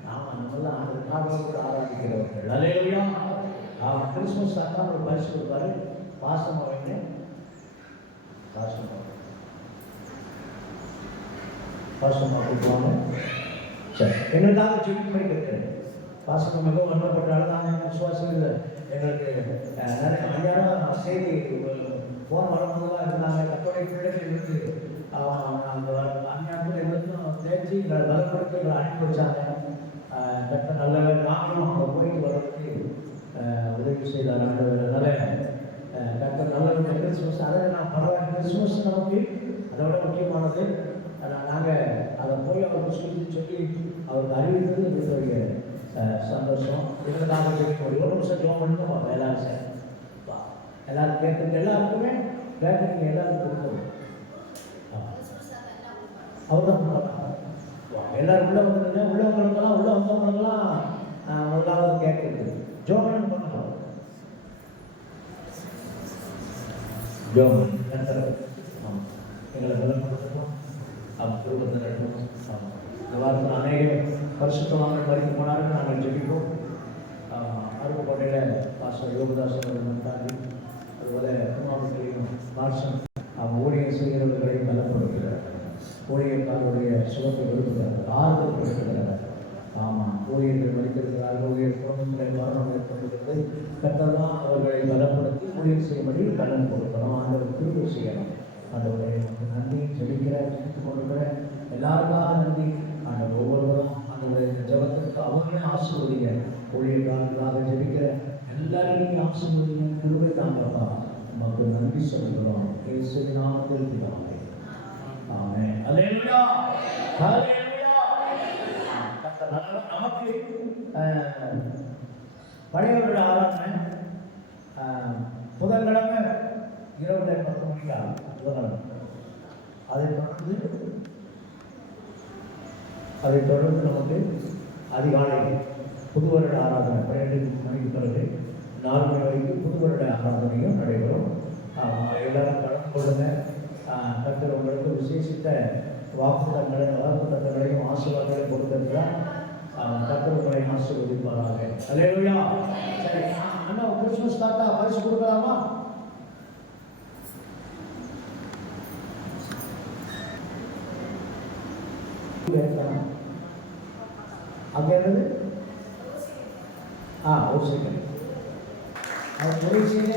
நாம நம்மளாம் அந்த காரணத்தோடு ஆராதிக்கிறவர்கள். அல்லேலூயா. கிறிஸ்துமஸ் தான் ஒரு பரிசு கொடுப்பாரு. பாசமா வைங்க, பாசமா கொடுப்பாங்க. சரி, எங்களுக்காக ஜெபிக்க கேட்கிறேன். பாசமாக மிகவும் வண்ணப்பட்டாலும் நாங்கள் விசுவாசிகள் எங்களுக்கு நிறைய ஐயாயிரம் செய்தி ஃபோன் வரும்போதெல்லாம் இருந்தாங்க. கத்தோடைய பிள்ளைகள் இருந்து அந்த அந்நியாரத்தில் எங்களுக்கும் தேர்ச்சி எங்களை பலப்படுத்தி எங்களை அனுப்பி வச்சாங்க. கட்ட நல்லவர். நாங்களும் அவங்க போயிட்டு வர்றதுக்கு உதவி செய்தார். அதனால கட்ட நல்லவர். கிறிஸ்துமஸ் அதை நான் பரவாயில்ல. கிறிஸ்துமஸ் நமக்கு அதை விட முக்கியமானது. நாங்கள் அதை போய் அவருக்கு சொல்லி அவருக்கு அறிவித்தது எங்களுடைய சந்தோஷம். எங்களுக்காக ஒரு நிமிஷம் ஜோம் பண்ணணும். எல்லாரும் சார் எல்லாரும் கேட்குறது எல்லாருக்குமே கேட்குறீங்க, எல்லாரும் கொடுக்கணும். அவர் தான் கொடுக்கலாம். எல்லாரும் உள்ள வந்துருங்க. உள்ளவங்களுக்கெல்லாம் உள்ள வந்தவங்களுக்கெல்லாம் முதலாவது கேட்குறது ஜோம் பண்ணலாம். ஜோம் எங்களை பலப்படுத்தணும். அவர் குடும்பத்தை நடத்தணும். இந்த வாரத்தில் அநேக பரிசுத்தவான்கள் மறித்து போனார்கள். நாங்கள் ஜெபிப்போம். அருப்புக்கோட்டையில் பாஸ்டர் யோகதாசன் வந்தார்கள். அதுபோல குமாரத்தையும் பாஷன் ஊழியர் செய்கிறவர்களையும் பலப்படுத்துகிறார்கள். ஊழியக்காரருடைய சுகத்தை விரும்புகிறார்கள், ஆறுதல் கொடுக்கிறார்கள். ஆமாம், ஊழியர்கள் மறித்திருக்கிறார்கள். ஊழியர் குடும்பங்களை மரணம் ஏற்படுகிறது. கர்த்தர்தான் அவர்களை பலப்படுத்தி ஊழியர் செய்யும்படி கடன் கொடுக்கணும். ஆண்டவர் திருப்பி செய்யணும். ஆண்டவரை நன்றி ஜெபித்துக் கொண்டிருக்கிற எல்லாருக்காக நன்றி. ஆண்டவர் ஒவ்வொருவரும் ஆண்டவரை ஜபத்திற்கு அவர்களே ஆசீர்வதிங்க. ஊழியர்களாக ஜெபிக்கிற எல்லாரையும் ஆசீர்வதிங்க. கிருபை தாங்கப்பா. நமக்கு நன்றி சொல்கிறோம். இயேசுவின் நாமத்தில் பிதாவே. ஆமென். அல்லேலூயா. அல்லேலூயா. நமக்கு பழையவர்கள் ஆராதனை புதன்கிழமை இரவு 10 மணிக்கு புதன்கிழமை அதைத் தொடர்ந்து நமக்கு அதிகாலை புது வருட ஆராதனை 12 மணிக்கு பிறகு 4 மணி வரைக்கும் புது வருட ஆராதனையும் நடைபெறும். எல்லாரும் கலந்து கொள்ளுங்க. கர்த்தர் உங்களுக்கு விசேஷித்த வாக்குத்தங்களையும் ஆசீர்வாதங்களையும் கொடுத்திருக்கிறார். கர்த்தர் உங்களை ஆசீர்வதிப்பாராக. அல்லேலூயா. சரி, அண்ணா கிறிஸ்துமஸ் தாத்தா பரிசு கொடுக்கலாமா? அங்கே இருந்தது ஒரு செகண்ட் அது உதவி செய்யுங்க.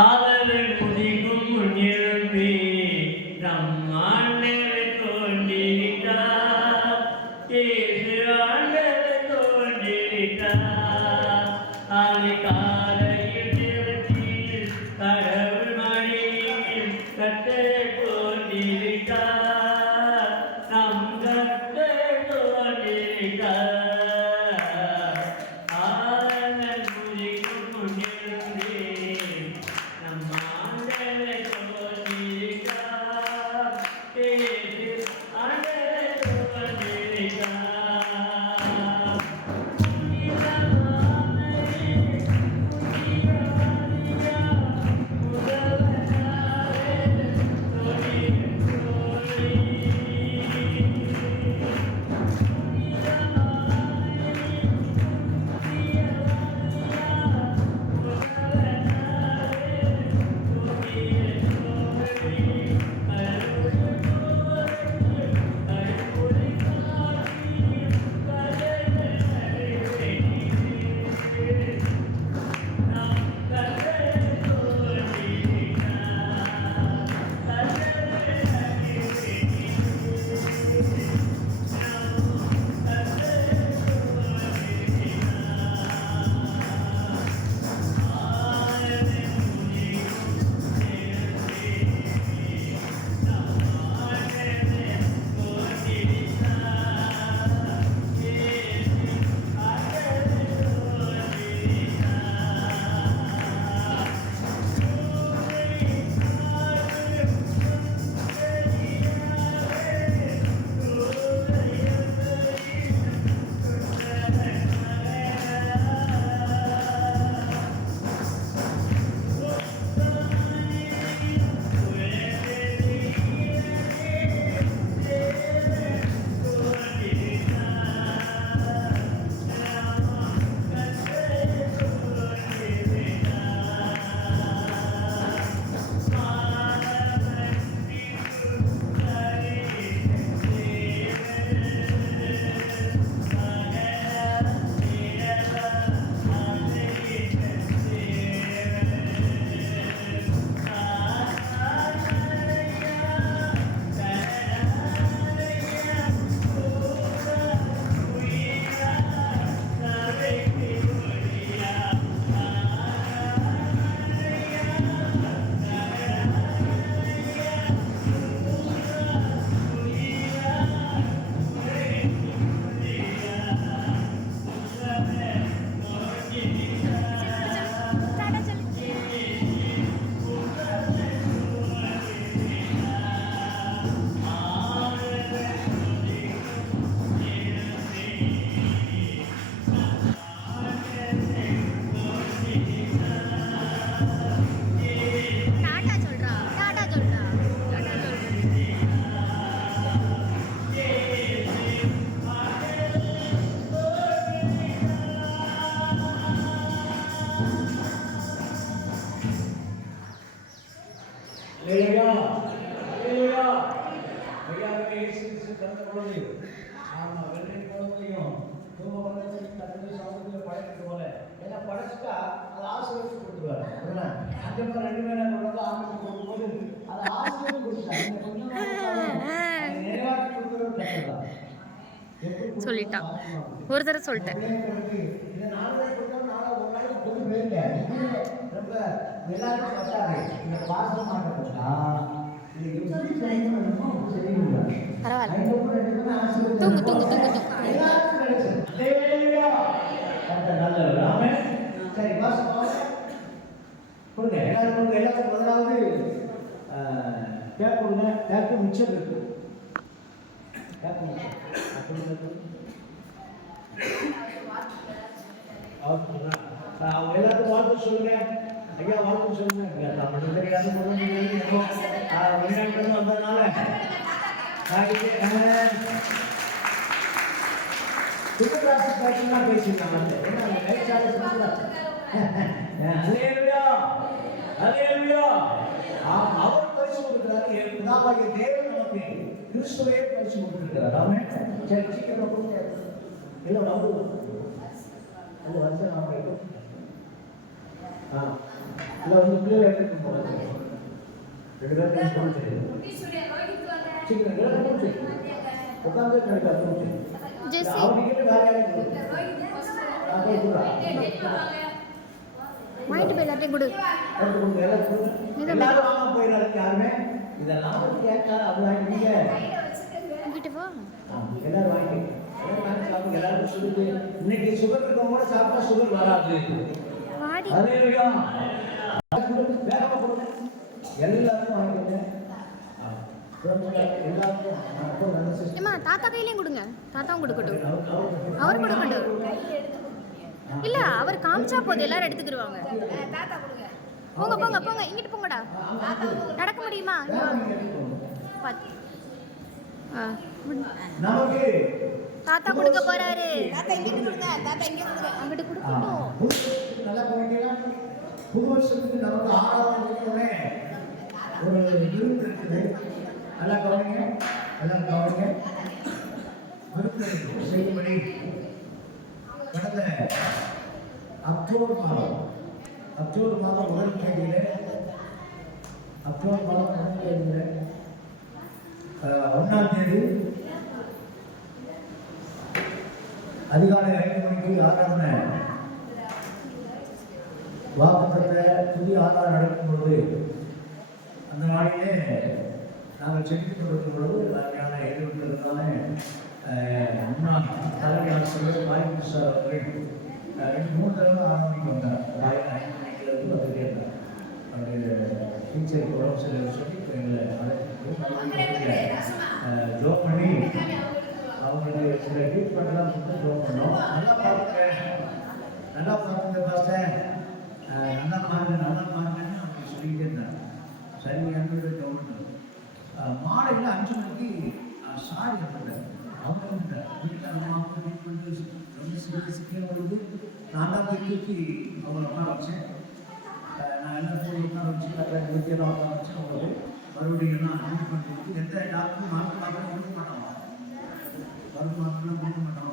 ஆதரவு புதிக்கும் முன்னிருப்பி நம் ஆண்டவர் தோன்றிட்டார். இயேசு ஆண்டவர் தோன்றிட்டார். அதிகாலையில் திருச்சியில் கடவுள் மடியில் கர்த்தர் தோன்றிட்டார். நம் கர்த்தர் தோன்றிட்டார். ஆதரவு புதிக்கும் முன்னிருப்பி படைச்சிட்டா அதை ஆசீர்வதிச்சு கொடுத்துருவாரு. அந்த மாதிரி 2 பேரும் கொண்டு ஆசீர்வதிச்சு கொடுக்கும்போது அதை ஆசீர்வதிச்சு கொடுத்தாங்க. கொஞ்சம் நிறைவாக்கி கொடுக்குறது கஷ்டம். சொல்லிட்டான். ஒரு தடவை சொல்லிட்டேன். இந்த நாளை கொடுத்தா நாளை ஒரு நாளைக்கு கொண்டு போயிருங்க. ரொம்ப எல்லாருக்கும் பத்தாது. இந்த பாசம் மாட்டா இது எப்படி செய்யணும் தெரியல. பரவாயில்ல. தூங்கு தூங்கு தூங்கு தூங்கு. எல்லாருக்கும் கிடைச்சு. ஹalleluya. அந்த நல்ல ஆமென். சரி பாசம் கொடுங்க. எல்லாருக்கும் முதலாவது கேப் கொடுங்க. கேப் மிச்சம் இருக்கு. கேப் மிச்சம். அவங்க எல்லாருக்கும் வாழ்த்து சொல்லுங்க. ஐயா வாழ்த்து சொல்லுங்க. தமிழ் தெரியாது வெளிநாட்டு வந்ததுனால சுகராசி பேசலாம் பேசியிருக்காங்க. அவர் பரிசு கொடுக்கிறாரு. பிதாவாகிய தேவன் நமக்கு கிறிஸ்துவே பரிசு கொடுத்திருக்கிறார். ஆமென். சரி சீக்கிரம் கொடுங்க. இல்லை வந்து அது வந்து நாம் இல்லை வந்து பிள்ளைகளை எடுத்துட்டு போகிறது 2 பேரும் கொடுத்து சீக்கிரம் கொடுத்து உட்காந்து கிடைக்காது ஜெசி அவர்கிட்ட வேலையாக வாங்கிட்டு போய் எல்லாத்தையும் கொடு. எல்லாரும் வாங்க போயிடாது யாருமே இதெல்லாம் கேட்கா அப்படி நீங்க இங்கிட்டு வா. எல்லாரும் வாங்கி எல்லாரும் சொல்லுது இன்னைக்கு சுகர் இருக்கவங்க சாப்பிட்டா சுகர் வராது. வாடி. ஹalleluya. வேகமா கொடுங்க. எல்லாரும் வாங்கிடுங்க. ஏமா தாத்தா கையிலையும் கொடுங்க. தாத்தாவும் கொடுக்கட்டும். அவர் கொடுக்கட்டும். இல்ல அவர் காமிச்சா போதும் எல்லாரும் எடுத்துக்கிடுவாங்க. போங்க போங்க போங்க இங்கிட்டு போங்கடா. நடக்க முடியுமா? நமக்கு தாத்தா கொடுக்க போறாரு. தாத்தா இங்கிட்டு கொடுங்க. தாத்தா இங்க கொடுங்க. அங்கிட்டு கொடுக்கட்டும். நல்லா கவனிங்க. புது வருஷத்துக்கு நமக்கு 6ஆவது தேதியோட ஒரு விருந்து இருக்குது. நல்லா கவனிங்க. எல்லாம் கவனிங்க. விருந்து செய்யும்படி கடந்த அக்டோபர் மாதம் முதல் தேதியில அக்டோபர் மாதம் முதல் தேதியில 1ஆம் தேதி அதிகாலை 5 மணிக்கு ஆராதனை வாக்குத்தத்த புதிய ஆதாரம் நடக்கும் பொழுது அந்த நாளிலே நாங்கள் செலுத்திக் கொண்டிருக்கும் பொழுது அருமையான எதிர்ப்பிருந்தாலே முன்னாள் தலைமை ஆசிரியர் வாய்ப்பு சார் அவர்கள் 2-3 தடவை ஆரம்பிக்கு வந்தார். 5 மணிக்கு அது கேட்டார். அவர் டீச்சருக்கு உடம்பு சரியாக சொல்லி எங்களை ஜோ பண்ணி அவங்களுக்கு சில ட்ரீட்மெண்ட்லாம் கொடுத்து ஜோ பண்ணோம். நல்லா பார்த்துங்க பாஸ்டர், நல்லா பாருங்கன்னு அவங்க சொல்லிக்கிட்டே இருந்தாங்க. சரி அங்கே ஜோ பண்ணோம். மாலையில் 5 மணிக்கு சாரி இருந்தார். அவங்க வீட்டில் அம்மாவுக்கு ட்ரீட்மெண்ட்டு ரொம்ப சிக்கிய பொழுது நான் தான் போய் தூக்கி அவங்களை உட்கார வச்சேன். நான் எல்லாம் போய் உட்கார வச்சு கரெக்டாக நிறுத்தியெல்லாம் உட்கார வச்சு அவங்களுக்கு மறுபடியும் எல்லாம் ட்ரீட்மெண்ட் கொடுத்து எந்த டாக்டரும் மாத்திரம் கொடுக்க மாட்டாங்க. மருந்து மாத்திரம் கொடுக்க மாட்டாங்க.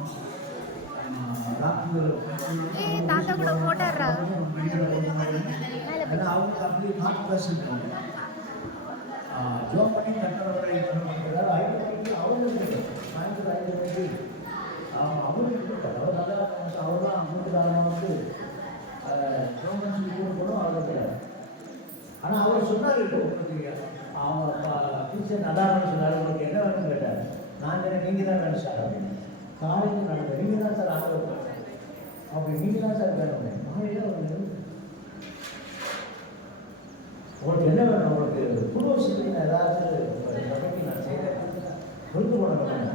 தாத்தா கூட போட்டாரா? ஏன்னா அவங்க அப்படி கான்ட்ராஸ்ட் இருக்காங்க. ஜோ பண்ணி கட்டணவரை பண்ணுறாரு. 5 மணிக்கு அவங்களுக்கு சாயந்தரம் 5 மணிக்கு அவங்களுக்கு அவர் நல்லா அவர் தான் 3 காலமாக ஜோ பண்ணி போகணும் அவருக்கு. ஆனால் அவர் சொன்னார் உங்களுக்கு அவங்க டீச்சர் நல்லா சொன்னார். உங்களுக்கு என்ன வேணும்னு கேட்டார். நான் நீங்கள் தான் வேணும் சார் அப்படின்னு. காலேஜ் நடந்தது நீங்கள் தான் சார் ஆதரவு அப்படி நீங்கள் தான் சார் வேணும். உங்களுக்கு என்ன வேணும்? உங்களுக்கு புது வருஷத்துக்கு ஏதாவது சபைக்கு நான் செய்கிறேன் கொடுத்து போனேன்.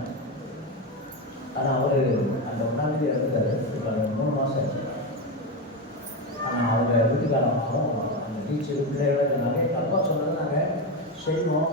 ஆனால் அவர் அந்த 1ஆம் தேதி இறந்தார். 3 மாதம் ஆச்சு. ஆனால் அவங்க வீட்டுக்காரமாகவும் அந்த டீச்சர் பிள்ளைகளை நிறைய அப்பா சொன்னதை நாங்கள் செய்வோம்.